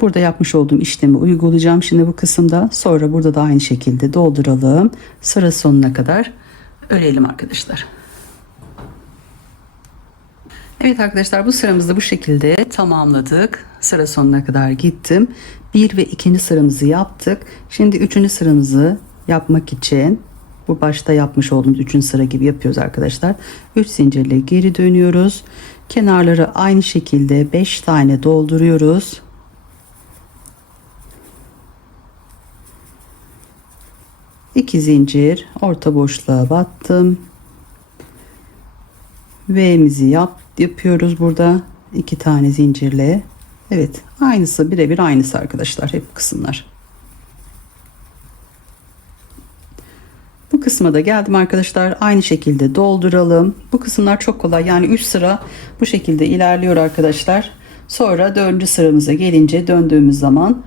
Burada yapmış olduğum işlemi uygulayacağım şimdi bu kısımda. Sonra burada da aynı şekilde dolduralım. Sıra sonuna kadar örelim arkadaşlar. Evet arkadaşlar, bu sıramızda bu şekilde tamamladık. Sıra sonuna kadar gittim. 1 ve 2. sıramızı yaptık. Şimdi 3. sıramızı yapmak için bu başta yapmış olduğumuz 3. sıra gibi yapıyoruz arkadaşlar. 3 zincirle geri dönüyoruz. Kenarları aynı şekilde 5 tane dolduruyoruz. İki zincir orta boşluğa battım. V'mizi yapıyoruz burada 2 tane zincirle. Evet, aynısı, birebir aynısı arkadaşlar, hep kısımlar. Bu kısma da geldim arkadaşlar. Aynı şekilde dolduralım. Bu kısımlar çok kolay. Yani 3 sıra bu şekilde ilerliyor arkadaşlar. Sonra 4. sıramıza gelince döndüğümüz zaman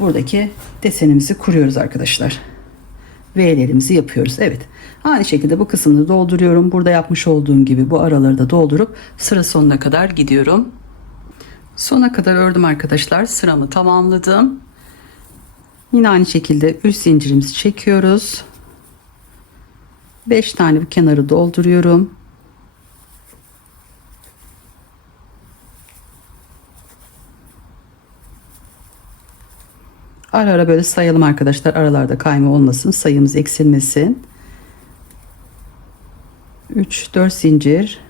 buradaki desenimizi kuruyoruz arkadaşlar. V'lerimizi yapıyoruz. Evet. Aynı şekilde bu kısmını dolduruyorum. Burada yapmış olduğum gibi bu araları da doldurup sıra sonuna kadar gidiyorum. Sona kadar ördüm arkadaşlar. Sıramı tamamladım. Yine aynı şekilde 3 zincirimizi çekiyoruz. 5 tane bu kenarı dolduruyorum. Ara ara böyle sayalım arkadaşlar. Aralarda kayma olmasın. Sayımız eksilmesin. 3-4 zincir.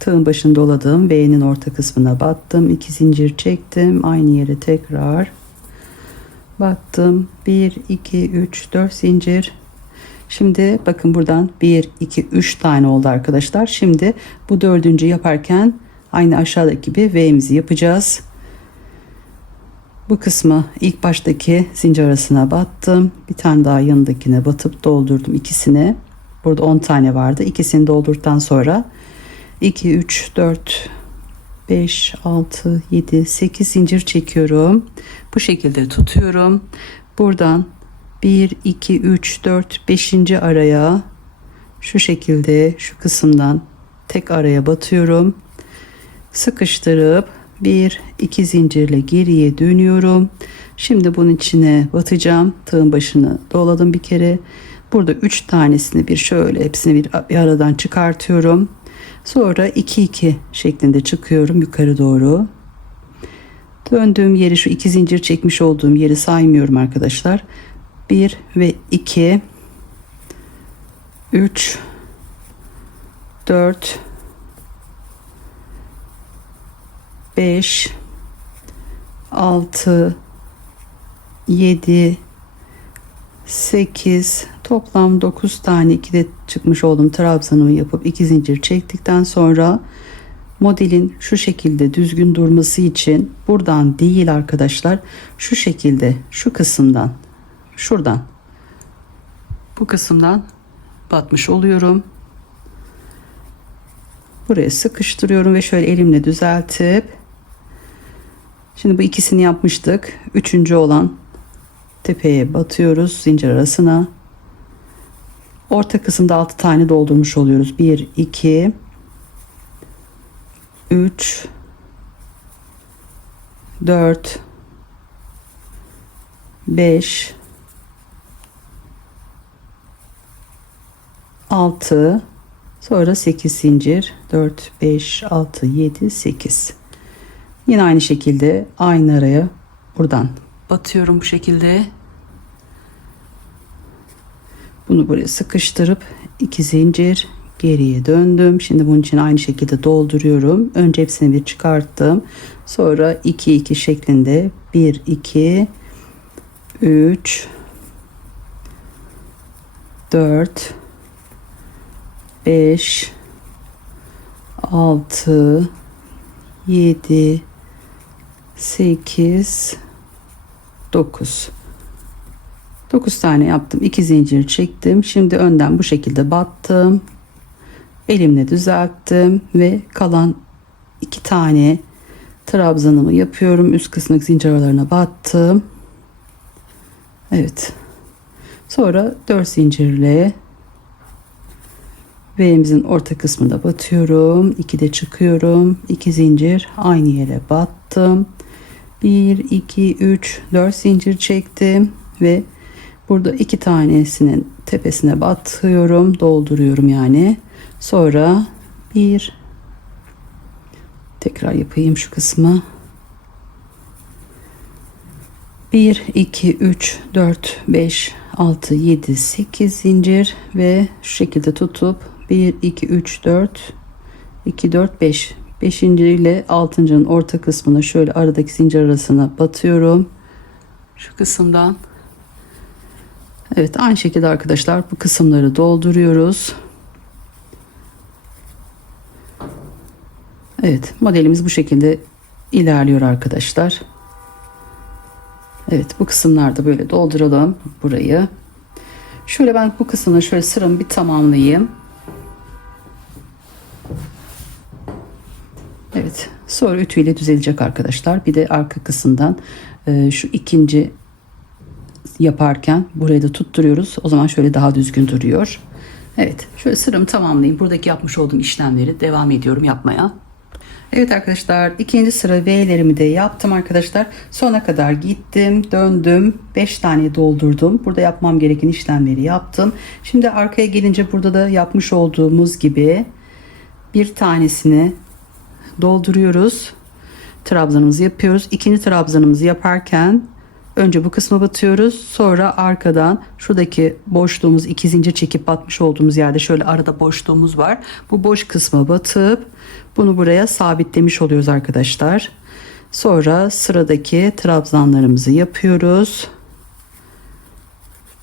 Tığın başını doladım. V'nin orta kısmına battım. 2 zincir çektim. Aynı yere tekrar battım. 1, 2, 3, 4 zincir. Şimdi bakın buradan 1, 2, 3 tane oldu arkadaşlar. Şimdi bu dördüncü yaparken aynı aşağıdaki gibi V'mizi yapacağız. Bu kısmı ilk baştaki zincir arasına battım. Bir tane daha yanındakine batıp doldurdum ikisini. Burada 10 tane vardı. İkisini doldurduktan sonra 2, 3, 4, 5, 6, 7, 8 zincir çekiyorum. Bu şekilde tutuyorum. Buradan 1, 2, 3, 4, 5. araya şu şekilde şu kısımdan tek araya batıyorum. Sıkıştırıp 1, 2 zincirle geriye dönüyorum. Şimdi bunun içine batacağım. Tığın başını doladım bir kere. Burada 3 tanesini bir şöyle hepsini bir aradan çıkartıyorum. Sonra 2, 2 şeklinde çıkıyorum yukarı doğru. Döndüğüm yeri, şu 2 zincir çekmiş olduğum yeri saymıyorum arkadaşlar. 1 ve 2, 3, 4, 5, 6, 7, 8, toplam 9 tane 2'de çıkmış olduğum trabzanımı yapıp 2 zincir çektikten sonra modelin şu şekilde düzgün durması için buradan değil arkadaşlar, şu şekilde şu kısımdan, şuradan, bu kısımdan batmış oluyorum. Buraya sıkıştırıyorum ve şöyle elimle düzeltip, şimdi bu ikisini yapmıştık. Üçüncü olan tepeye batıyoruz zincir arasına. Orta kısımda 6 tane doldurmuş oluyoruz. 1, 2, 3, 4, 5, 6, sonra 8 zincir. 4, 5, 6, 7, 8. Yine aynı şekilde aynı araya buradan batıyorum bu şekilde. Bunu buraya sıkıştırıp 2 zincir geriye döndüm. Şimdi bunun için aynı şekilde dolduruyorum. Önce hepsini bir çıkarttım. Sonra 2 2 şeklinde 1 2 3 4 5 6 7 8 9 tane yaptım. 2 zincir çektim. Şimdi önden bu şekilde battım. Elimle düzelttim ve kalan 2 tane trabzanımı yapıyorum. Üst kısmındaki zincir aralarına battım. Evet. Sonra 4 zincirle V'mizin orta kısmında batıyorum. 2'de çıkıyorum. 2 zincir aynı yere battım. 1 2 3 4 zincir çektim ve burada 2 tanesinin tepesine batıyorum, dolduruyorum yani. Sonra tekrar yapayım şu kısmı. 1 2 3 4 5 6 7 8 zincir ve şu şekilde tutup 1 2 3 4 2 4 5 5. ile 6.'nın orta kısmına şöyle aradaki zincir arasına batıyorum. Şu kısımdan. Evet, aynı şekilde arkadaşlar bu kısımları dolduruyoruz. Evet, modelimiz bu şekilde ilerliyor arkadaşlar. Evet, bu kısımlarda böyle dolduralım burayı. Şöyle ben bu kısmını şöyle sıramı bir tamamlayayım. Evet, sonra ütüyle düzelecek arkadaşlar. Bir de arka kısımdan şu ikinci yaparken burayı da tutturuyoruz. O zaman şöyle daha düzgün duruyor. Evet, şöyle sıramı tamamlayayım. Buradaki yapmış olduğum işlemleri devam ediyorum yapmaya. Evet arkadaşlar, ikinci sıra V'lerimi de yaptım arkadaşlar. Sona kadar gittim, döndüm, 5 tane doldurdum. Burada yapmam gereken işlemleri yaptım. Şimdi arkaya gelince burada da yapmış olduğumuz gibi bir tanesini dolduruyoruz. Trabzanımızı yapıyoruz. İkinci trabzanımızı yaparken önce bu kısma batıyoruz. Sonra arkadan şuradaki boşluğumuz, iki zincir çekip batmış olduğumuz yerde şöyle arada boşluğumuz var. Bu boş kısma batıp bunu buraya sabitlemiş oluyoruz arkadaşlar. Sonra sıradaki trabzanlarımızı yapıyoruz.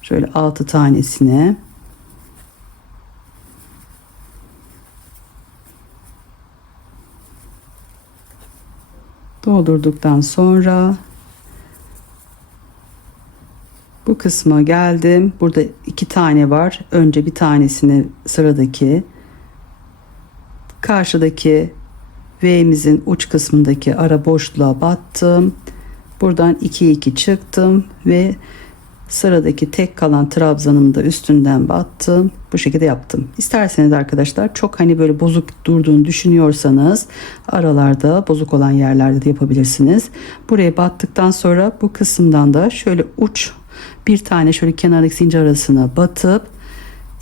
Şöyle 6 tanesini. Doldurduktan sonra bu kısma geldim. Burada 2 tane var. Önce bir tanesini sıradaki karşıdaki V'mizin uç kısmındaki ara boşluğa battım. Buradan 2 2 çıktım ve sıradaki tek kalan trabzanımı da üstünden battım. Bu şekilde yaptım. İsterseniz arkadaşlar çok hani böyle bozuk durduğunu düşünüyorsanız aralarda bozuk olan yerlerde de yapabilirsiniz. Buraya battıktan sonra bu kısımdan da şöyle uç bir tane şöyle kenardaki zincir arasına batıp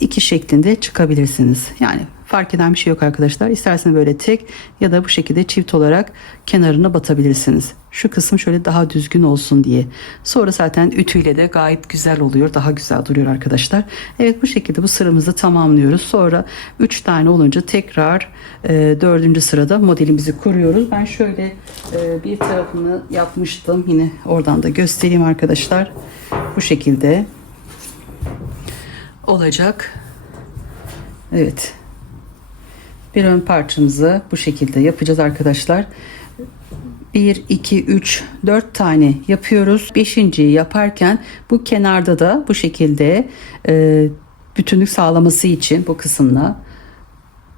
iki şeklinde çıkabilirsiniz. Yani fark eden bir şey yok arkadaşlar. İsterseniz böyle tek ya da bu şekilde çift olarak kenarına batabilirsiniz. Şu kısım şöyle daha düzgün olsun diye. Sonra zaten ütüyle de gayet güzel oluyor. Daha güzel duruyor arkadaşlar. Evet, bu şekilde bu sıramızı tamamlıyoruz. Sonra 3 tane olunca tekrar 4. sırada modelimizi kuruyoruz. Ben şöyle bir tarafını yapmıştım. Yine oradan da göstereyim arkadaşlar. Bu şekilde olacak. Evet. Bir ön parçamızı bu şekilde yapacağız arkadaşlar. 1, 2, 3, 4 tane yapıyoruz. 5.'yi yaparken bu kenarda da bu şekilde bütünlük sağlaması için bu kısımla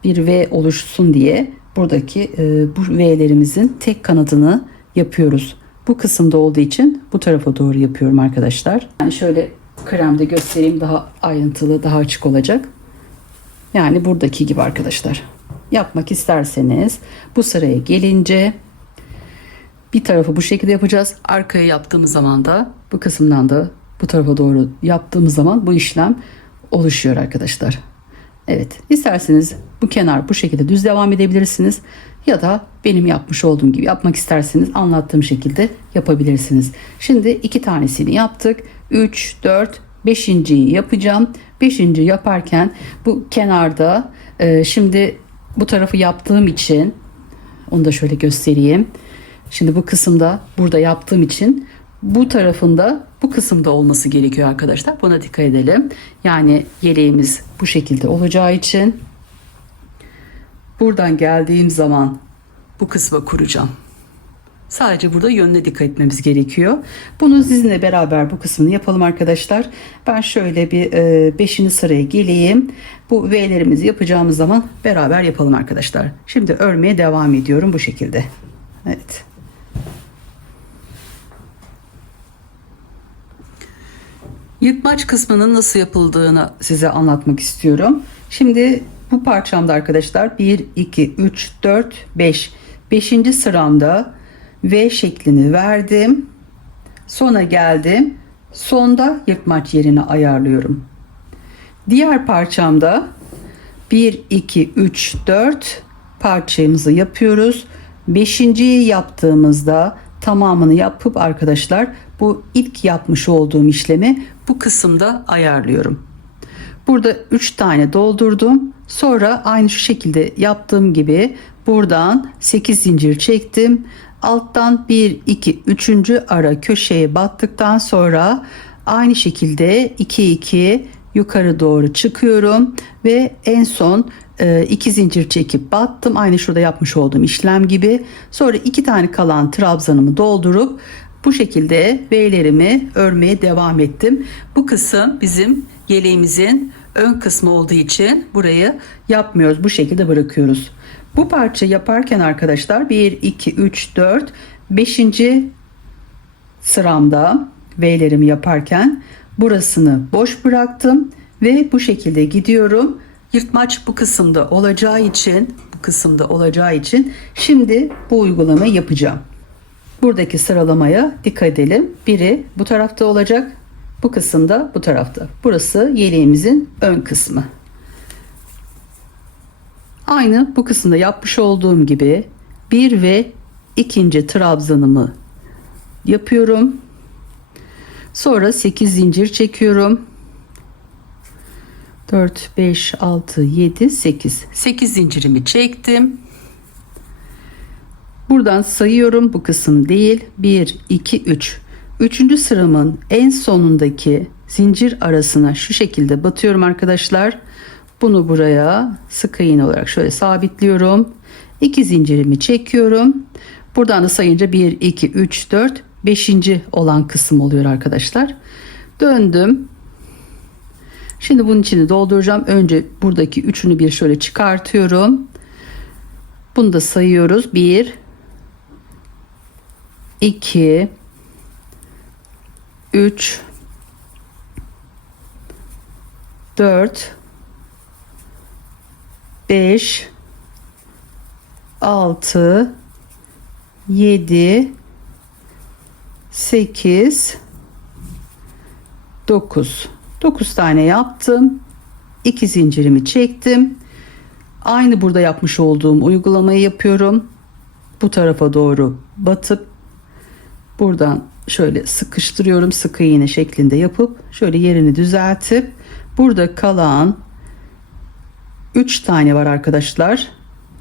bir V oluşsun diye buradaki bu V'lerimizin tek kanadını yapıyoruz. Bu kısımda olduğu için bu tarafa doğru yapıyorum arkadaşlar. Yani şöyle kremde göstereyim, daha ayrıntılı, daha açık olacak. Yani buradaki gibi arkadaşlar. Yapmak isterseniz bu sıraya gelince bir tarafı bu şekilde yapacağız. Arkaya yaptığımız zaman da bu kısımdan da bu tarafa doğru yaptığımız zaman bu işlem oluşuyor arkadaşlar. Evet, isterseniz bu kenar bu şekilde düz devam edebilirsiniz. Ya da benim yapmış olduğum gibi yapmak isterseniz anlattığım şekilde yapabilirsiniz. Şimdi 2 tanesini yaptık. 3, 4, 5.'yi yapacağım. 5. yaparken bu kenarda şimdi bu tarafı yaptığım için onu da şöyle göstereyim. Şimdi bu kısımda burada yaptığım için bu tarafında bu kısımda olması gerekiyor arkadaşlar. Buna dikkat edelim. Yani yeleğimiz bu şekilde olacağı için buradan geldiğim zaman bu kısma kuracağım. Sadece burada yönüne dikkat etmemiz gerekiyor. Bunu sizinle beraber bu kısmını yapalım arkadaşlar. Ben şöyle bir 5. sıraya geleyim. Bu V'lerimizi yapacağımız zaman beraber yapalım arkadaşlar. Şimdi örmeye devam ediyorum bu şekilde. Evet. Yırtmaç kısmının nasıl yapıldığını size anlatmak istiyorum. Şimdi bu parçamda arkadaşlar 1, 2, 3, 4, 5. 5. sıramda V şeklini verdim. Sona geldim. Sonda yırtmaç yerini ayarlıyorum. Diğer parçamda 1, 2, 3, 4 parçamızı yapıyoruz. 5.'yi yaptığımızda tamamını yapıp arkadaşlar bu ilk yapmış olduğum işlemi bu kısımda ayarlıyorum. Burada 3 tane doldurdum. Sonra aynı şu şekilde yaptığım gibi buradan 8 zincir çektim. Alttan 1, 2, 3. ara köşeye battıktan sonra aynı şekilde 2, 2 yukarı doğru çıkıyorum ve en son 2 zincir çekip battım. Aynı şurada yapmış olduğum işlem gibi. Sonra 2 tane kalan trabzanımı doldurup bu şekilde V'lerimi örmeye devam ettim. Bu kısım bizim yeleğimizin ön kısmı olduğu için burayı yapmıyoruz. Bu şekilde bırakıyoruz. Bu parça yaparken arkadaşlar 1, 2, 3, 4, 5. sıramda V'lerimi yaparken burasını boş bıraktım ve bu şekilde gidiyorum. Yırtmaç bu kısımda olacağı için şimdi bu uygulamayı yapacağım. Buradaki sıralamaya dikkat edelim. Biri bu tarafta olacak. Bu kısımda bu tarafta. Burası yeleğimizin ön kısmı. Aynı bu kısımda yapmış olduğum gibi 1 ve 2. trabzanımı yapıyorum. Sonra 8 zincir çekiyorum. 4, 5, 6, 7, 8. 8 zincirimi çektim. Buradan sayıyorum. Bu kısım değil. 1, 2, 3. 3. sıramın en sonundaki zincir arasına şu şekilde batıyorum arkadaşlar. Bunu buraya sık iğne olarak şöyle sabitliyorum. 2 zincirimi çekiyorum. Buradan da sayınca 1, 2, 3, 4, 5. olan kısım oluyor arkadaşlar. Döndüm. Şimdi bunun içini dolduracağım. Önce buradaki üçünü bir şöyle çıkartıyorum. Bunu da sayıyoruz. 1, 2, 3, 4, 5, 6, 7, 8, 9. 9 tane yaptım. 2 zincirimi çektim. Aynı burada yapmış olduğum uygulamayı yapıyorum. Bu tarafa doğru batıp buradan şöyle sıkıştırıyorum. Sık iğne şeklinde yapıp şöyle yerini düzeltip burada kalan 3 tane var arkadaşlar.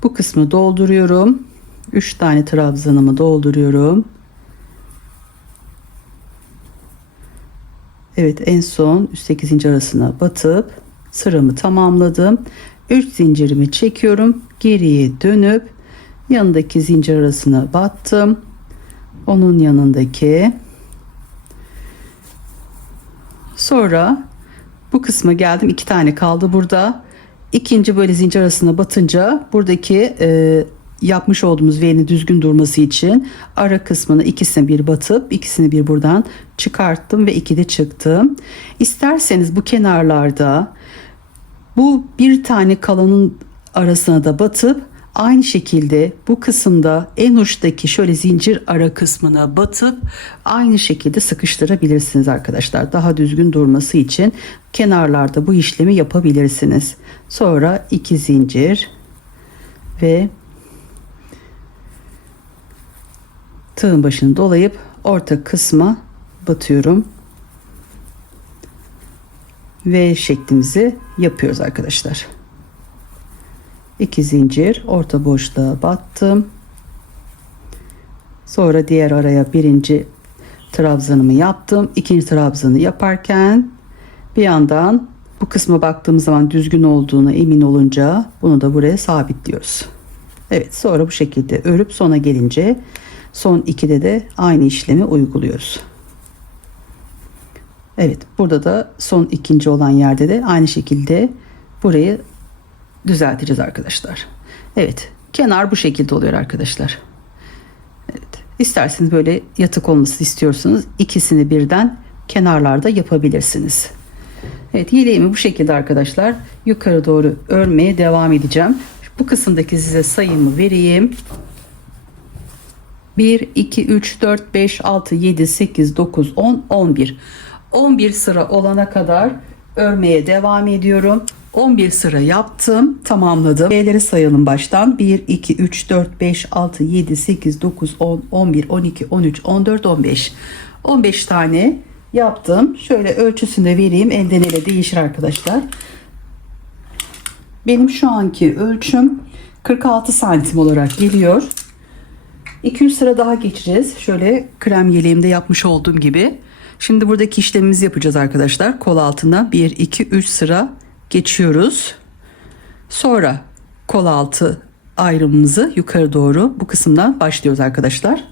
Bu kısmı dolduruyorum. 3 tane trabzanımı dolduruyorum. Evet, en son üstteki zincir arasına batıp sıramı tamamladım. 3 zincirimi çekiyorum. Geriye dönüp yanındaki zincir arasına battım. Onun yanındaki. Sonra bu kısma geldim. 2 tane kaldı burada. İkinci böyle zincir arasına batınca buradaki yapmış olduğumuz V'nin düzgün durması için ara kısmını ikisini bir batıp ikisini bir buradan çıkarttım ve 2 de çıktım. İsterseniz bu kenarlarda bu bir tane kalanın arasına da batıp aynı şekilde bu kısımda en uçtaki şöyle zincir ara kısmına batıp aynı şekilde sıkıştırabilirsiniz arkadaşlar. Daha düzgün durması için kenarlarda bu işlemi yapabilirsiniz. Sonra 2 zincir ve tığın başını dolayıp orta kısma batıyorum. V şeklimizi yapıyoruz arkadaşlar. 2 zincir orta boşluğa battım. Sonra diğer araya birinci trabzanımı yaptım. İkinci trabzanı yaparken bir yandan bu kısma baktığımız zaman düzgün olduğuna emin olunca bunu da buraya sabitliyoruz. Evet, sonra bu şekilde örüp sona gelince son 2'de de aynı işlemi uyguluyoruz. Evet, burada da son ikinci olan yerde de aynı şekilde burayı düzelteceğiz arkadaşlar. Evet, kenar bu şekilde oluyor arkadaşlar. Evet, isterseniz böyle yatık olması istiyorsanız ikisini birden kenarlarda yapabilirsiniz. Evet, yeleğimi bu şekilde arkadaşlar yukarı doğru örmeye devam edeceğim. Bu kısımdaki size sayımı vereyim. 1, 2, 3, 4, 5, 6, 7, 8, 9, 10, 11. 11 sıra olana kadar örmeye devam ediyorum. 11 sıra yaptım, tamamladım. V'leri sayalım baştan. 1, 2, 3, 4, 5, 6, 7, 8, 9, 10, 11, 12, 13, 14, 15. 15 tane yaptım. Şöyle ölçüsünü de vereyim. Elden ele değişir arkadaşlar. Benim şu anki ölçüm 46 santim olarak geliyor. 200 sıra daha geçeceğiz. Şöyle krem yeleğimde yapmış olduğum gibi. Şimdi buradaki işlemimizi yapacağız arkadaşlar. Kol altına 1, 2, 3 sıra geçiyoruz. Sonra kol altı ayrımımızı yukarı doğru bu kısımdan başlıyoruz arkadaşlar.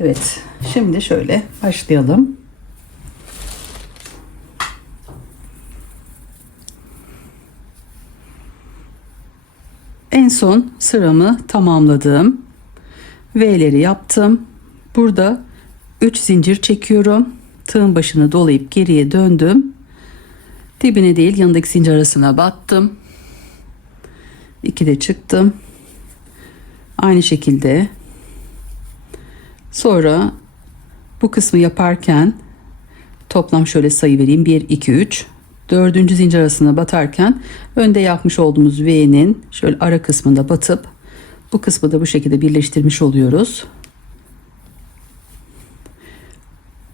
Evet, şimdi şöyle başlayalım. En son sıramı tamamladım. V'leri yaptım. Burada 3 zincir çekiyorum. Tığın başını dolayıp geriye döndüm. Dibine değil, yanındaki zincir arasına battım. 2 de çıktım. Aynı şekilde. Sonra bu kısmı yaparken toplam şöyle sayı vereyim. 1, 2, 3. Dördüncü zincir arasına batarken önde yapmış olduğumuz V'nin şöyle ara kısmında batıp bu kısmı da bu şekilde birleştirmiş oluyoruz.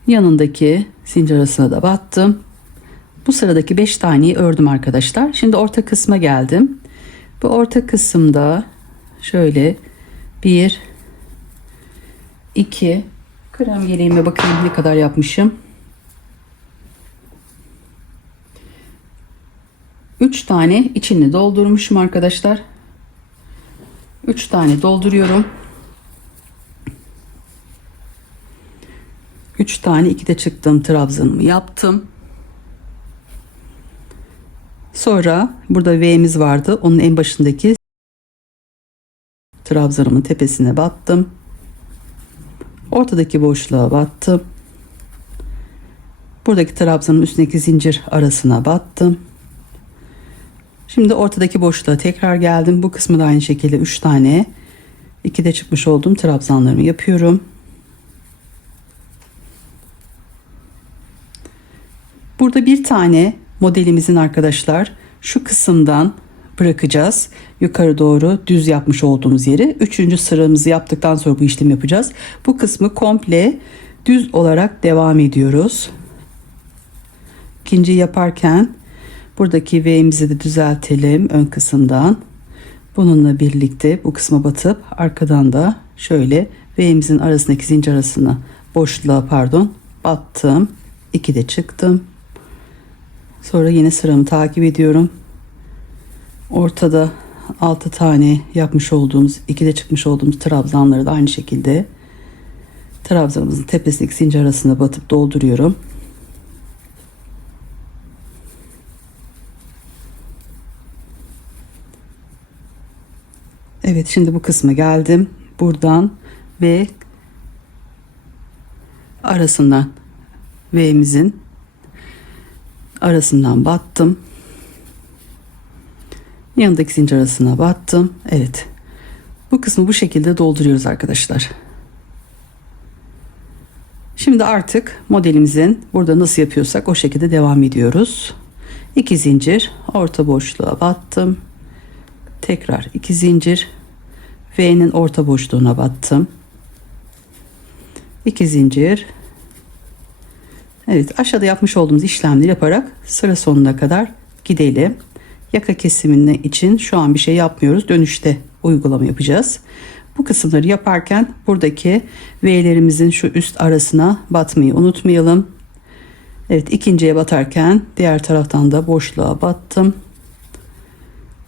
Yanındaki zincir arasına da battım. Bu sıradaki 5 taneyi ördüm arkadaşlar. Şimdi orta kısma geldim. Bu orta kısımda şöyle 1, 2, krem yeleğime bakayım ne kadar yapmışım. 3 tane içini doldurmuşum arkadaşlar. 3 tane dolduruyorum. 3 tane 2 de çıktım, trabzanımı yaptım. Sonra burada V'miz vardı. Onun en başındaki trabzanımın tepesine battım. Ortadaki boşluğa battım. Buradaki trabzanın üstündeki zincir arasına battım. Şimdi ortadaki boşluğa tekrar geldim. Bu kısmı da aynı şekilde 3 tane 2 de çıkmış olduğum trabzanlarımı yapıyorum. Burada bir tane modelimizin arkadaşlar şu kısımdan bırakacağız. Yukarı doğru düz yapmış olduğumuz yeri. 3. sıramızı yaptıktan sonra bu işlemi yapacağız. Bu kısmı komple düz olarak devam ediyoruz. İkinciyi yaparken buradaki V'imizi de düzeltelim ön kısımdan. Bununla birlikte bu kısma batıp arkadan da şöyle V'imizin arasındaki zincir arasına boşluğa battım. 2 de çıktım. Sonra yine sıramı takip ediyorum. Ortada 6 tane yapmış olduğumuz 2 de çıkmış olduğumuz trabzanları da aynı şekilde trabzanımızın tepesindeki zincir arasına batıp dolduruyorum. Evet, şimdi bu kısma geldim. Buradan ve arasından V'mizin arasından battım. Yanındaki zincir arasına battım. Evet. Bu kısmı bu şekilde dolduruyoruz arkadaşlar. Şimdi artık modelimizin burada nasıl yapıyorsak o şekilde devam ediyoruz. 2 zincir, orta boşluğa battım. Tekrar 2 zincir, V'nin orta boşluğuna battım. 2 zincir. Evet, aşağıda yapmış olduğumuz işlemleri yaparak sıra sonuna kadar gidelim. Yaka kesimine için şu an bir şey yapmıyoruz. Dönüşte uygulama yapacağız. Bu kısımları yaparken buradaki V'lerimizin şu üst arasına batmayı unutmayalım. Evet, ikinciye batarken diğer taraftan da boşluğa battım.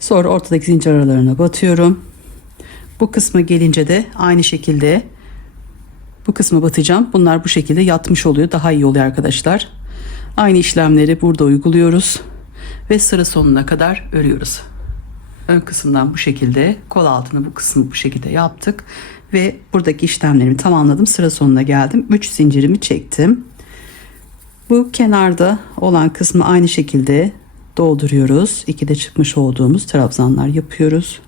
Sonra ortadaki zincir aralarına batıyorum. Bu kısma gelince de aynı şekilde bu kısma batacağım. Bunlar bu şekilde yatmış oluyor. Daha iyi oluyor arkadaşlar. Aynı işlemleri burada uyguluyoruz. Ve sıra sonuna kadar örüyoruz. Ön kısımdan bu şekilde, kol altını bu kısmı bu şekilde yaptık. Ve buradaki işlemlerimi tamamladım. Sıra sonuna geldim. 3 zincirimi çektim. Bu kenarda olan kısmı aynı şekilde dolduruyoruz. 2 de çıkmış olduğumuz trabzanlar yapıyoruz.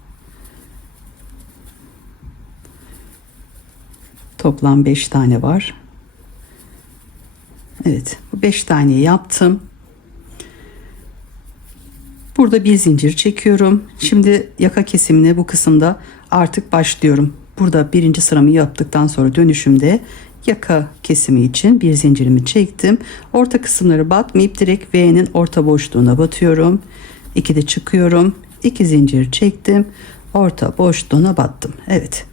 Toplam 5 tane var. Evet, bu 5 taneyi yaptım. Burada bir zincir çekiyorum. Şimdi yaka kesimine bu kısımda artık başlıyorum. Burada birinci sıramı yaptıktan sonra dönüşümde yaka kesimi için bir zincirimi çektim. Orta kısımları batmayıp direkt V'nin orta boşluğuna batıyorum. 2 de çıkıyorum. 2 zincir çektim. Orta boşluğuna battım. Evet.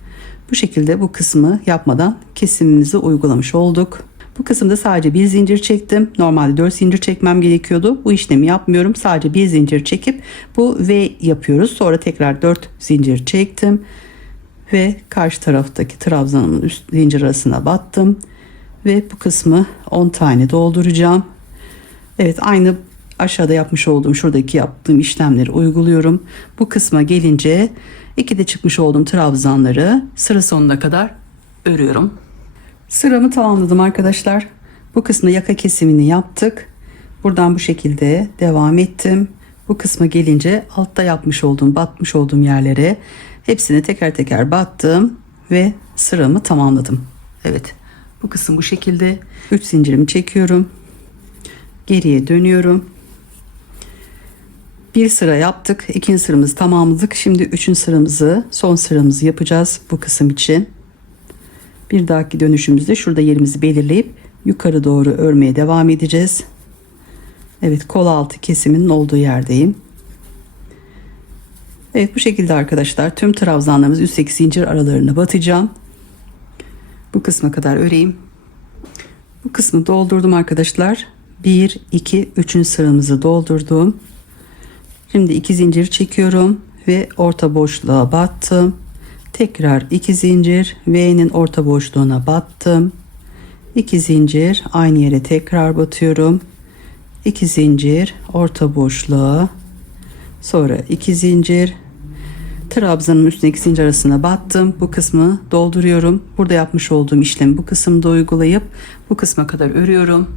Bu şekilde bu kısmı yapmadan kesimimizi uygulamış olduk. Bu kısımda sadece bir zincir çektim. Normalde 4 zincir çekmem gerekiyordu. Bu işlemi yapmıyorum. Sadece bir zincir çekip bu V yapıyoruz. Sonra tekrar 4 zincir çektim ve karşı taraftaki trabzanımın üst zincir arasına battım ve bu kısmı 10 tane dolduracağım. Evet, aynı aşağıda yapmış olduğum, şuradaki yaptığım işlemleri uyguluyorum. Bu kısma gelince 2'de çıkmış olduğum trabzanları sıra sonuna kadar örüyorum. Sıramı tamamladım arkadaşlar. Bu kısmı yaka kesimini yaptık. Buradan bu şekilde devam ettim. Bu kısma gelince altta yapmış olduğum, batmış olduğum yerlere hepsini teker teker battım ve sıramı tamamladım. Evet, bu kısım bu şekilde. 3 zincirimi çekiyorum. Geriye dönüyorum. Bir sıra yaptık. İkinci sıramızı tamamladık. Şimdi üçüncü sıramızı, son sıramızı yapacağız bu kısım için. Bir dahaki dönüşümüzde şurada yerimizi belirleyip yukarı doğru örmeye devam edeceğiz. Evet, kol altı kesiminin olduğu yerdeyim. Evet, bu şekilde arkadaşlar tüm trabzanlarımız üstteki zincir aralarına batacağım. Bu kısma kadar öreyim. Bu kısmı doldurdum arkadaşlar. 1 2 3. sıramızı doldurdum. Şimdi 2 zincir çekiyorum ve orta boşluğa battım. Tekrar 2 zincir, V'nin orta boşluğuna battım. 2 zincir, aynı yere tekrar batıyorum. 2 zincir, orta boşluğa, sonra 2 zincir, trabzanın üstündeki zincir arasına battım. Bu kısmı dolduruyorum. Burada yapmış olduğum işlemi bu kısımda uygulayıp bu kısma kadar örüyorum.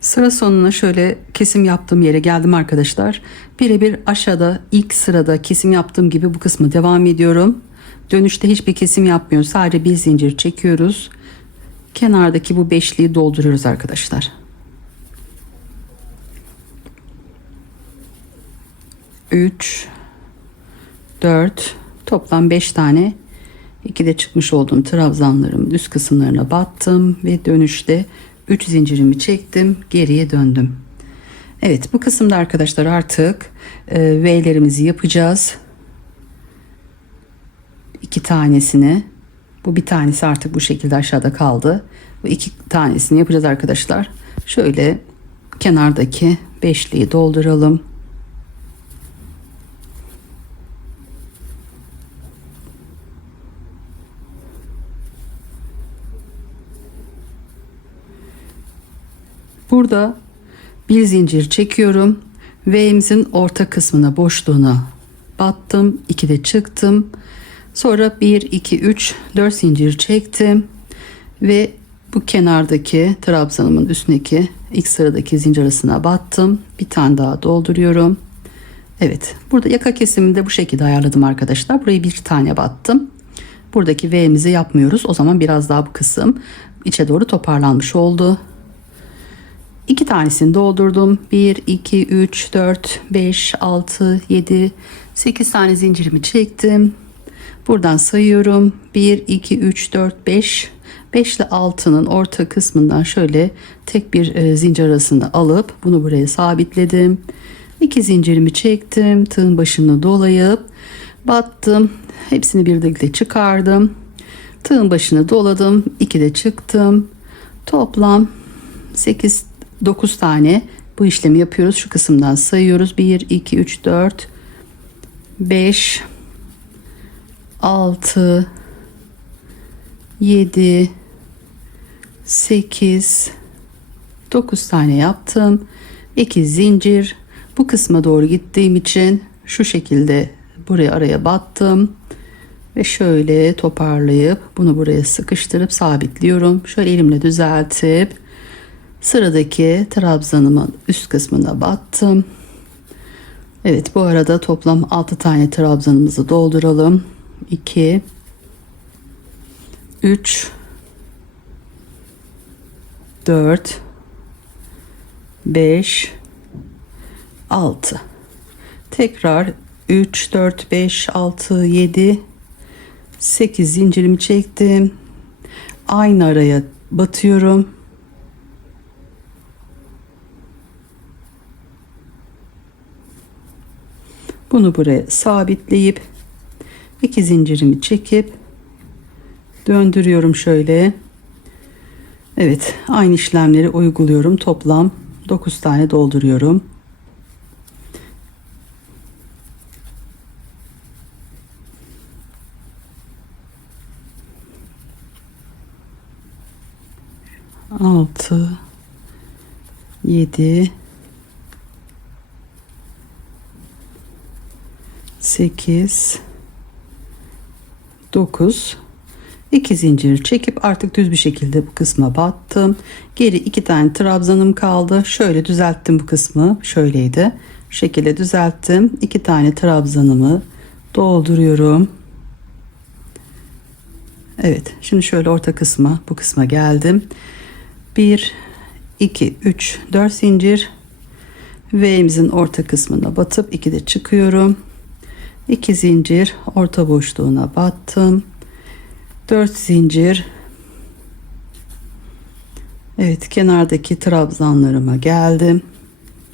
Sıra sonuna şöyle kesim yaptığım yere geldim arkadaşlar. Birebir aşağıda ilk sırada kesim yaptığım gibi bu kısmı devam ediyorum. Dönüşte hiçbir kesim yapmıyoruz. Sadece bir zincir çekiyoruz. Kenardaki bu beşliği dolduruyoruz arkadaşlar. 3 4 toplam 5 tane 2'de çıkmış olduğum trabzanlarımın üst kısımlarına battım ve dönüşte 3 zincirimi çektim, geriye döndüm. Evet, bu kısımda arkadaşlar artık V'lerimizi yapacağız. 2 tanesini, bu bir tanesi artık bu şekilde aşağıda kaldı. Bu 2 tanesini yapacağız arkadaşlar. Şöyle kenardaki beşliği dolduralım. Burada bir zincir çekiyorum. V'imizin orta kısmına, boşluğuna battım. 2'de çıktım. Sonra 1 2 3 4 zincir çektim ve bu kenardaki trabzanımın üstündeki ilk sıradaki zincir arasına battım. Bir tane daha dolduruyorum. Evet, burada yaka kesimini de bu şekilde ayarladım arkadaşlar. Burayı bir tane battım. Buradaki V'mizi yapmıyoruz. O zaman biraz daha bu kısım içe doğru toparlanmış oldu. 2 tanesini doldurdum. 1 2 3 4 5 6 7 8 tane zincirimi çektim. Buradan sayıyorum. 1 2 3 4 5 5 ile 6'nın orta kısmından şöyle tek bir zincir arasını alıp bunu buraya sabitledim. 2 zincirimi çektim. Tığın başını dolayıp battım. Hepsini birlikte çıkardım. Tığın başını doladım. 2'de çıktım. Toplam 9 tane bu işlemi yapıyoruz. Şu kısımdan sayıyoruz. 1 2 3 4 5 6 7 8 9 tane yaptım. 2 zincir. Bu kısma doğru gittiğim için şu şekilde buraya araya battım ve şöyle toparlayıp bunu buraya sıkıştırıp sabitliyorum. Şöyle elimle düzeltip sıradaki trabzanımın üst kısmına battım. Evet, bu arada toplam 6 tane trabzanımızı dolduralım. 2 3 4 5 6 tekrar 3 4 5 6 7 8 zincirimi çektim. Aynı araya batıyorum. Bunu buraya sabitleyip 2 zincirimi çekip döndürüyorum şöyle. Evet, aynı işlemleri uyguluyorum. Toplam 9 tane dolduruyorum. Altı, 7, 8, 9. 2 zincir çekip artık düz bir şekilde bu kısma battım. Geri 2 tane trabzanım kaldı. Şöyle düzelttim bu kısmı. Şöyleydi. Şu şekilde düzelttim. 2 tane trabzanımı dolduruyorum. Evet, şimdi şöyle orta kısma, bu kısma geldim. 1, 2, 3, 4 zincir. V'imizin orta kısmına batıp 2 de çıkıyorum. 2 zincir orta boşluğuna battım. 4 zincir. Evet, kenardaki trabzanlarıma geldim.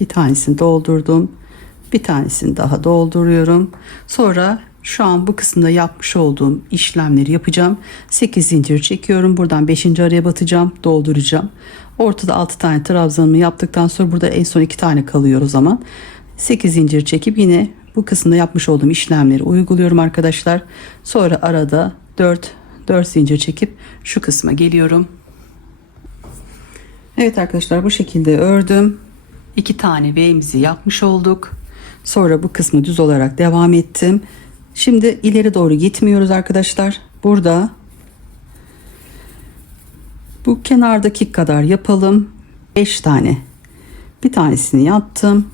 Bir tanesini doldurdum. Bir tanesini daha dolduruyorum. Sonra şu an bu kısımda yapmış olduğum işlemleri yapacağım. 8 zincir çekiyorum. Buradan 5. araya batacağım. Dolduracağım. Ortada 6 tane trabzanımı yaptıktan sonra burada en son 2 tane kalıyor o zaman. 8 zincir çekip yine bu kısımda yapmış olduğum işlemleri uyguluyorum arkadaşlar. Sonra arada 4 zincir çekip şu kısma geliyorum. Evet arkadaşlar, bu şekilde ördüm. 2 tane V'mizi yapmış olduk. Sonra bu kısmı düz olarak devam ettim. Şimdi ileri doğru gitmiyoruz arkadaşlar. Burada bu kenardaki kadar yapalım. 5 tane. Bir tanesini yaptım.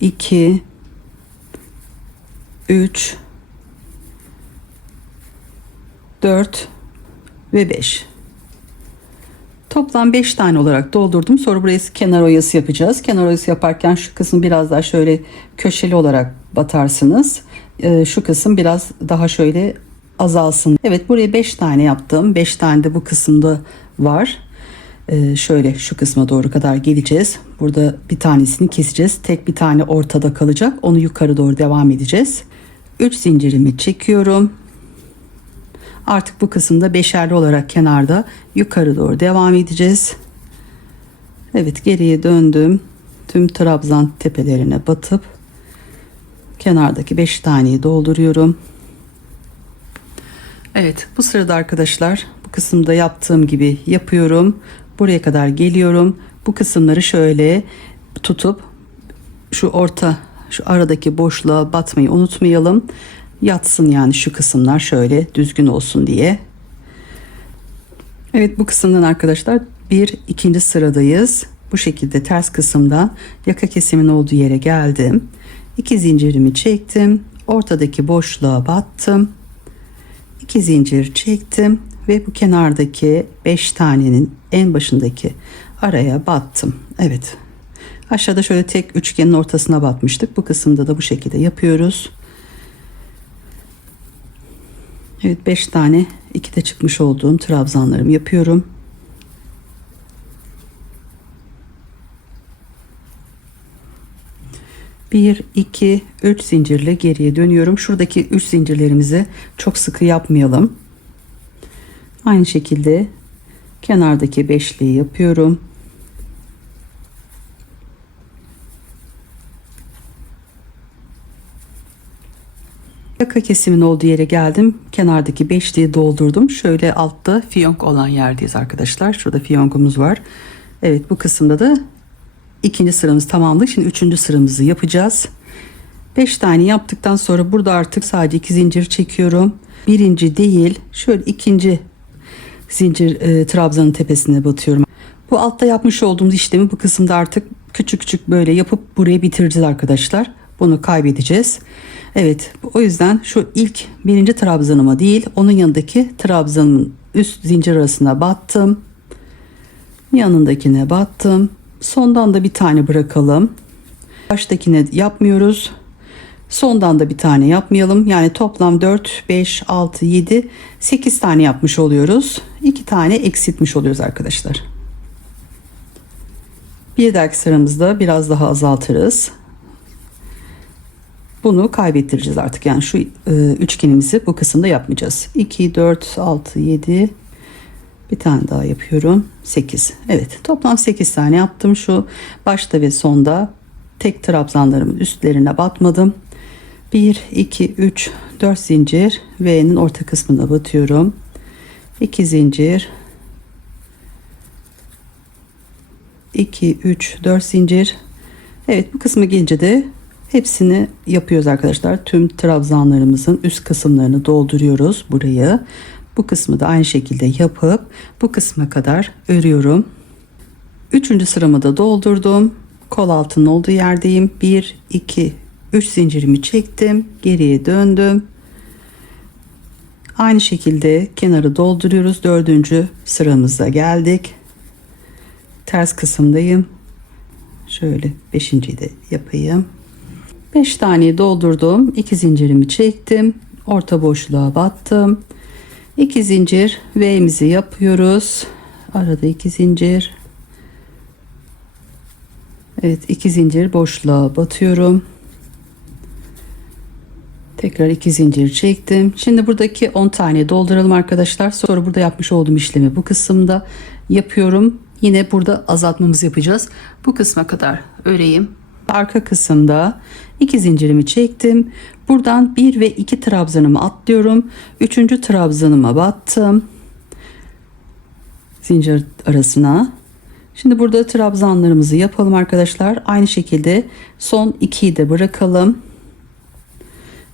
2, 3, 4 ve 5. Toplam 5 tane olarak doldurdum. Sonra buraya kenar oyası yapacağız. Kenar oyası yaparken şu kısım biraz daha şöyle köşeli olarak batarsınız. Şu kısım biraz daha şöyle azalsın. Evet, buraya 5 tane yaptım. 5 tane de bu kısımda var. Şöyle şu kısma doğru kadar geleceğiz. Burada bir tanesini keseceğiz. Tek bir tane ortada kalacak. Onu yukarı doğru devam edeceğiz. 3 zincirimi çekiyorum. Artık bu kısımda beşerli olarak kenarda yukarı doğru devam edeceğiz. Evet, geriye döndüm. Tüm trabzan tepelerine batıp kenardaki 5 taneyi dolduruyorum. Evet, bu sırada arkadaşlar bu kısımda yaptığım gibi yapıyorum. Buraya kadar geliyorum. Bu kısımları şöyle tutup şu aradaki boşluğa batmayı unutmayalım. Yatsın yani şu kısımlar şöyle düzgün olsun diye. Evet, bu kısımdan arkadaşlar ikinci sıradayız. Bu şekilde ters kısımdan yaka kesimin olduğu yere geldim. 2 zincirimi çektim. Ortadaki boşluğa battım. 2 zincir çektim ve bu kenardaki 5 tanenin en başındaki araya battım. Evet. Aşağıda şöyle tek üçgenin ortasına batmıştık. Bu kısımda da bu şekilde yapıyoruz. Evet, 5 tane 2'de çıkmış olduğum trabzanlarımı yapıyorum. Bir, 2, 3 zincirle geriye dönüyorum. Şuradaki 3 zincirlerimizi çok sıkı yapmayalım. Aynı şekilde kenardaki beşliği yapıyorum. Yaka kesimin olduğu yere geldim. Kenardaki beşliği doldurdum. Şöyle altta fiyonk olan yerdeyiz arkadaşlar. Şurada fiyonkumuz var. Evet, bu kısımda da ikinci sıramız tamamladık. Şimdi üçüncü sıramızı yapacağız. 5 tane yaptıktan sonra burada artık sadece 2 zincir çekiyorum. Birinci değil, şöyle ikinci zincir trabzanın tepesine batıyorum. Bu altta yapmış olduğumuz işlemi bu kısımda artık küçük küçük böyle yapıp buraya bitireceğiz arkadaşlar. Bunu kaybedeceğiz. Evet, o yüzden şu ilk birinci trabzanıma değil, onun yanındaki trabzanın üst zincir arasına battım. Yanındakine battım. Sondan da bir tane bırakalım. Baştakine yapmıyoruz. Sondan da bir tane yapmayalım. Yani toplam 4, 5, 6, 7, 8 tane yapmış oluyoruz. 2 tane eksiltmiş oluyoruz arkadaşlar. Bir dahaki sıramızda biraz daha azaltırız. Bunu kaybettireceğiz artık. Yani şu üçgenimizi bu kısımda yapmayacağız. 2, 4, 6, 7, Bir tane daha yapıyorum. 8. Evet, toplam 8 tane yaptım. Şu başta ve sonda tek trabzanlarımın üstlerine batmadım. 1 2 3 4 zincir V'nin orta kısmına batıyorum. 2 zincir, 2 3 4 zincir. Evet, bu kısmı gelince de hepsini yapıyoruz arkadaşlar. Tüm trabzanlarımızın üst kısımlarını dolduruyoruz burayı. Bu kısmı da aynı şekilde yapıp bu kısma kadar örüyorum. Üçüncü sıramı da doldurdum. Kol altının olduğu yerdeyim. 1 2 3 zincirimi çektim. Geriye döndüm. Aynı şekilde kenarı dolduruyoruz. Dördüncü sıramıza geldik. Ters kısımdayım. Şöyle beşinciyi de yapayım. 5 taneyi doldurdum. 2 zincirimi çektim. Orta boşluğa battım. 2 zincir V'mizi yapıyoruz. Arada 2 zincir. Evet, 2 zincir boşluğa batıyorum. Tekrar 2 zincir çektim. Şimdi buradaki 10 tane dolduralım arkadaşlar. Sonra burada yapmış olduğum işlemi bu kısımda yapıyorum. Yine burada azaltmamızı yapacağız. Bu kısma kadar öreyim. Arka kısımda 2 zincirimi çektim. Buradan 1 ve 2 trabzanımı atlıyorum. 3. trabzanıma battım. Zincir arasına. Şimdi burada trabzanlarımızı yapalım arkadaşlar. Aynı şekilde son 2'yi de bırakalım.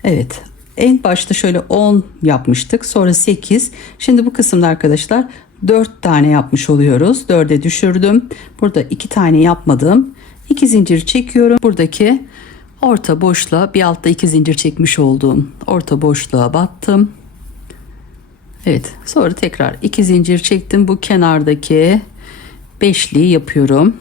Evet, en başta şöyle 10 yapmıştık, sonra 8. Şimdi bu kısımda arkadaşlar 4 tane yapmış oluyoruz. 4'e düşürdüm. Burada 2 tane yapmadım. 2 zincir çekiyorum. Buradaki orta boşluğa, bir altta 2 zincir çekmiş olduğum orta boşluğa battım. Evet, sonra tekrar 2 zincir çektim. Bu kenardaki beşliği yapıyorum.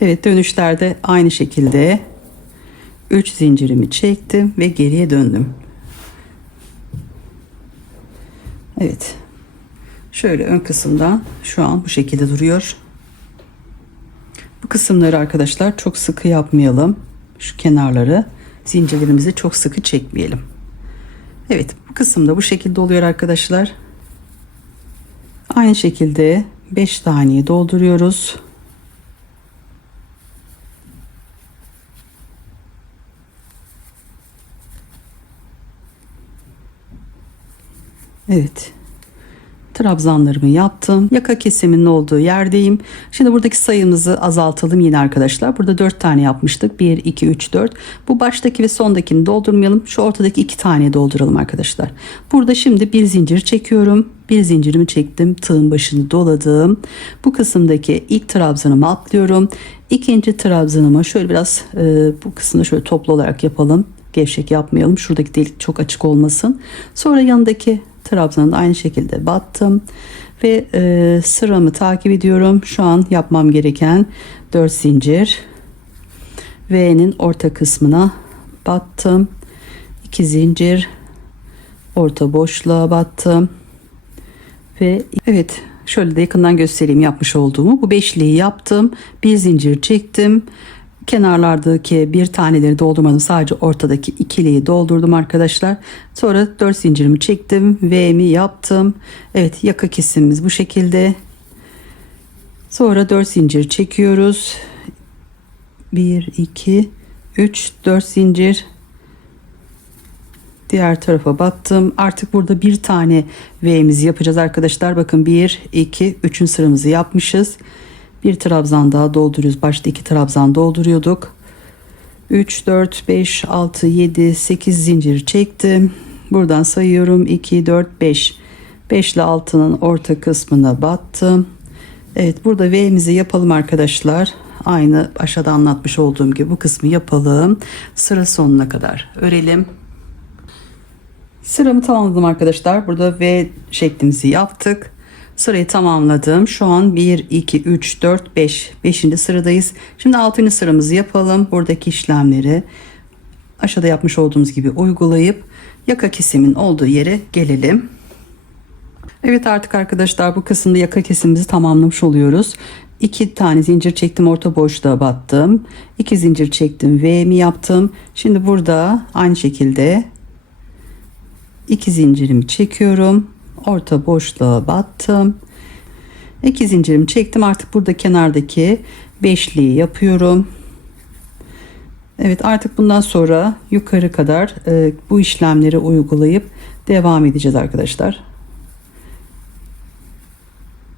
Evet, dönüşlerde aynı şekilde 3 zincirimi çektim ve geriye döndüm. Evet, şöyle ön kısımdan şu an bu şekilde duruyor. Bu kısımları arkadaşlar çok sıkı yapmayalım. Şu kenarları, zincirlerimizi çok sıkı çekmeyelim. Evet, bu kısımda bu şekilde oluyor arkadaşlar. Aynı şekilde 5 taneyi dolduruyoruz. Evet, trabzanlarımı yaptım. Yaka kesiminin olduğu yerdeyim. Şimdi buradaki sayımızı azaltalım yine arkadaşlar. Burada 4 tane yapmıştık. 1 2 3 4. Bu baştaki ve sondakini doldurmayalım. Şu ortadaki 2 tane dolduralım arkadaşlar. Burada şimdi bir zincir çekiyorum. Bir zincirimi çektim. Tığın başını doladım. Bu kısımdaki ilk trabzanımı atlıyorum. İkinci trabzanıma şöyle biraz bu kısmını şöyle toplu olarak yapalım. Gevşek yapmayalım. Şuradaki delik çok açık olmasın. Sonra yanındaki trabzanı da aynı şekilde battım ve sıramı takip ediyorum. Şu an yapmam gereken 4 zincir V'nin orta kısmına battım. 2 zincir orta boşluğa battım ve evet, şöyle de yakından göstereyim yapmış olduğumu. Bu beşliği yaptım. Bir zincir çektim. Kenarlardaki bir taneleri doldurmadım. Sadece ortadaki ikiliyi doldurdum arkadaşlar. Sonra 4 zincirimi çektim. V'mi yaptım. Evet, yaka kesimimiz bu şekilde. Sonra 4 zincir çekiyoruz. 1, 2, 3, 4 zincir. Diğer tarafa battım. Artık burada bir tane V'mizi yapacağız arkadaşlar. Bakın 1, 2, 3. sıramızı yapmışız. Bir trabzan daha dolduruyoruz. Başta 2 trabzan dolduruyorduk. 3, 4, 5, 6, 7, 8 zincir çektim. Buradan sayıyorum. 2, 4, 5. 5 ile 6'nın orta kısmına battım. Evet, burada V'mizi yapalım arkadaşlar. Aynı aşağıda anlatmış olduğum gibi bu kısmı yapalım. Sıra sonuna kadar örelim. Sıramı tamamladım arkadaşlar. Burada V şeklimizi yaptık. Sırayı tamamladım. Şu an 1, 2, 3, 4, 5. 5. sıradayız. Şimdi 6. sıramızı yapalım. Buradaki işlemleri aşağıda yapmış olduğumuz gibi uygulayıp yaka kesimin olduğu yere gelelim. Evet, artık arkadaşlar bu kısımda yaka kesimimizi tamamlamış oluyoruz. 2 tane zincir çektim, orta boşluğa battım. 2 zincir çektim, V'mi yaptım. Şimdi burada aynı şekilde 2 zincirimi çekiyorum, orta boşluğa battım. 2 zincirimi çektim. Artık burada kenardaki beşliği yapıyorum. Evet, artık bundan sonra yukarı kadar bu işlemleri uygulayıp devam edeceğiz arkadaşlar.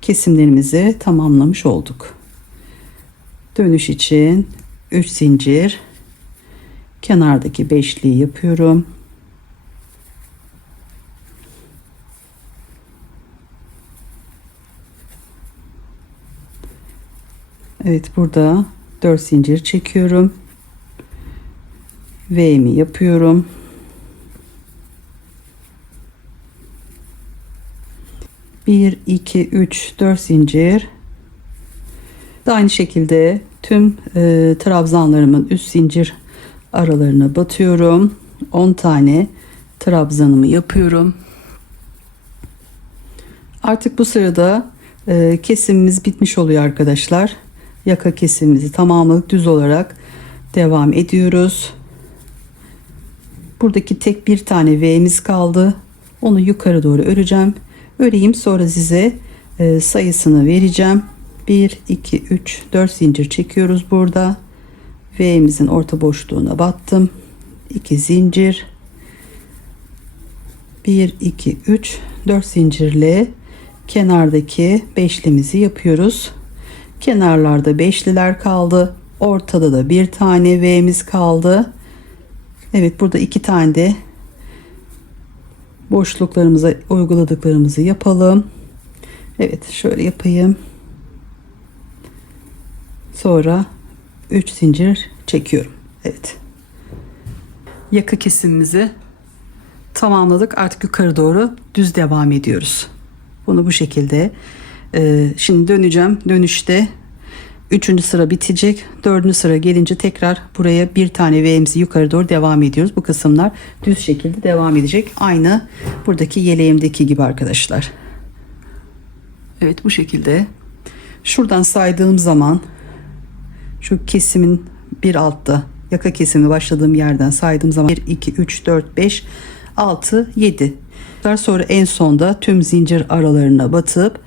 Kesimlerimizi tamamlamış olduk. Dönüş için 3 zincir, kenardaki beşliği yapıyorum. Evet, burada 4 zincir çekiyorum. V'mi yapıyorum. Bir, iki, üç, 4 zincir. Aynı şekilde tüm trabzanlarımın üst zincir aralarına batıyorum. 10 tane trabzanımı yapıyorum. Artık bu sırada kesimimiz bitmiş oluyor arkadaşlar. Yaka kesimimizi tamamladık. Düz olarak devam ediyoruz. Buradaki tek bir tane V'miz kaldı. Onu yukarı doğru öreceğim. Öreyim, sonra size sayısını vereceğim. 1, 2, 3, 4 zincir çekiyoruz burada. V'mizin orta boşluğuna battım. 2 zincir. 1, 2, 3, 4 zincirle kenardaki beşlimizi yapıyoruz. Kenarlarda beşliler kaldı. Ortada da bir tane V'miz kaldı. Evet, burada 2 tane de boşluklarımıza uyguladıklarımızı yapalım. Evet, şöyle yapayım. Sonra 3 zincir çekiyorum. Evet. Yaka kesimimizi tamamladık. Artık yukarı doğru düz devam ediyoruz. Bunu bu şekilde. Şimdi döneceğim. Dönüşte 3. sıra bitecek. 4. sıra gelince tekrar buraya bir tane V'mizi yukarı doğru devam ediyoruz. Bu kısımlar düz şekilde devam edecek. Aynı buradaki yeleğimdeki gibi arkadaşlar. Evet, bu şekilde. Şuradan saydığım zaman şu kesimin bir altta, yaka kesimi başladığım yerden saydığım zaman 1, 2, 3, 4, 5, 6, 7. Sonra en sonda tüm zincir aralarına batıp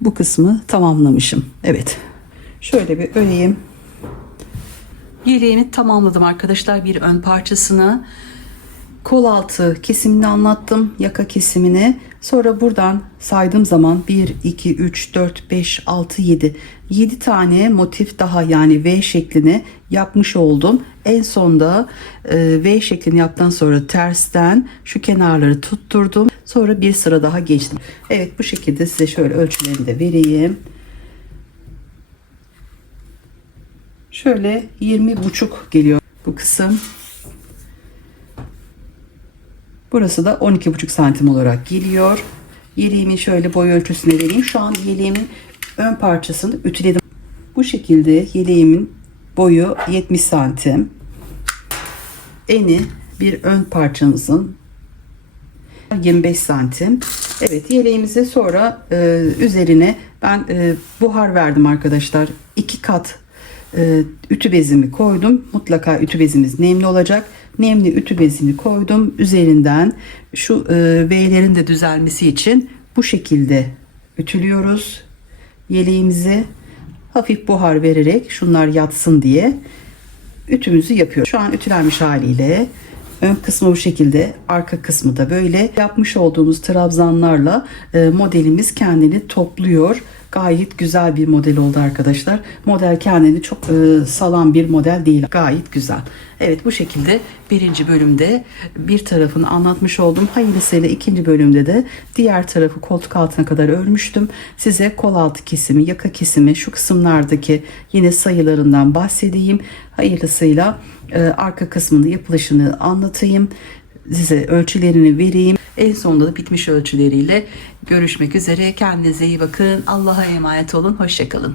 bu kısmı tamamlamışım. Evet. Şöyle bir öreyim. Yeleğimi tamamladım arkadaşlar, bir ön parçasını. Kol altı kesimini anlattım, yaka kesimini. Sonra buradan saydığım zaman 1, 2, 3, 4, 5, 6, 7. 7 tane motif daha, yani V şeklini yapmış oldum. En sonda V şeklini yaptıktan sonra tersten şu kenarları tutturdum. Sonra bir sıra daha geçtim. Evet, bu şekilde size şöyle ölçülerini de vereyim. Şöyle 20,5 geliyor bu kısım. Burası da 12,5 santim olarak geliyor. Yeleğimin şöyle boy ölçüsüne vereyim. Şu an yeleğimin ön parçasını ütüledim. Bu şekilde yeleğimin boyu 70 santim. Eni bir ön parçamızın 25 santim. Evet, yeleğimizi sonra üzerine ben buhar verdim arkadaşlar. 2 kat ütü bezimi koydum. Mutlaka ütü bezimiz nemli olacak. Nemli ütü bezini koydum. Üzerinden şu V'lerin de düzelmesi için bu şekilde ütülüyoruz. Yeleğimizi hafif buhar vererek şunlar yatsın diye ütümüzü yapıyoruz. Şu an ütülenmiş haliyle ön kısmı bu şekilde, arka kısmı da böyle. Yapmış olduğumuz trabzanlarla modelimiz kendini topluyor. Gayet güzel bir model oldu arkadaşlar. Model kendini çok salan bir model değil. Gayet güzel. Evet, bu şekilde birinci bölümde bir tarafını anlatmış oldum. Hayırlısıyla ikinci bölümde de diğer tarafı koltuk altına kadar örmüştüm. Size kol altı kesimi, yaka kesimi, şu kısımlardaki yine sayılarından bahsedeyim. Hayırlısıyla arka kısmının yapılışını anlatayım. Size ölçülerini vereyim. En sonunda da bitmiş ölçüleriyle görüşmek üzere. Kendinize iyi bakın. Allah'a emanet olun. Hoşça kalın.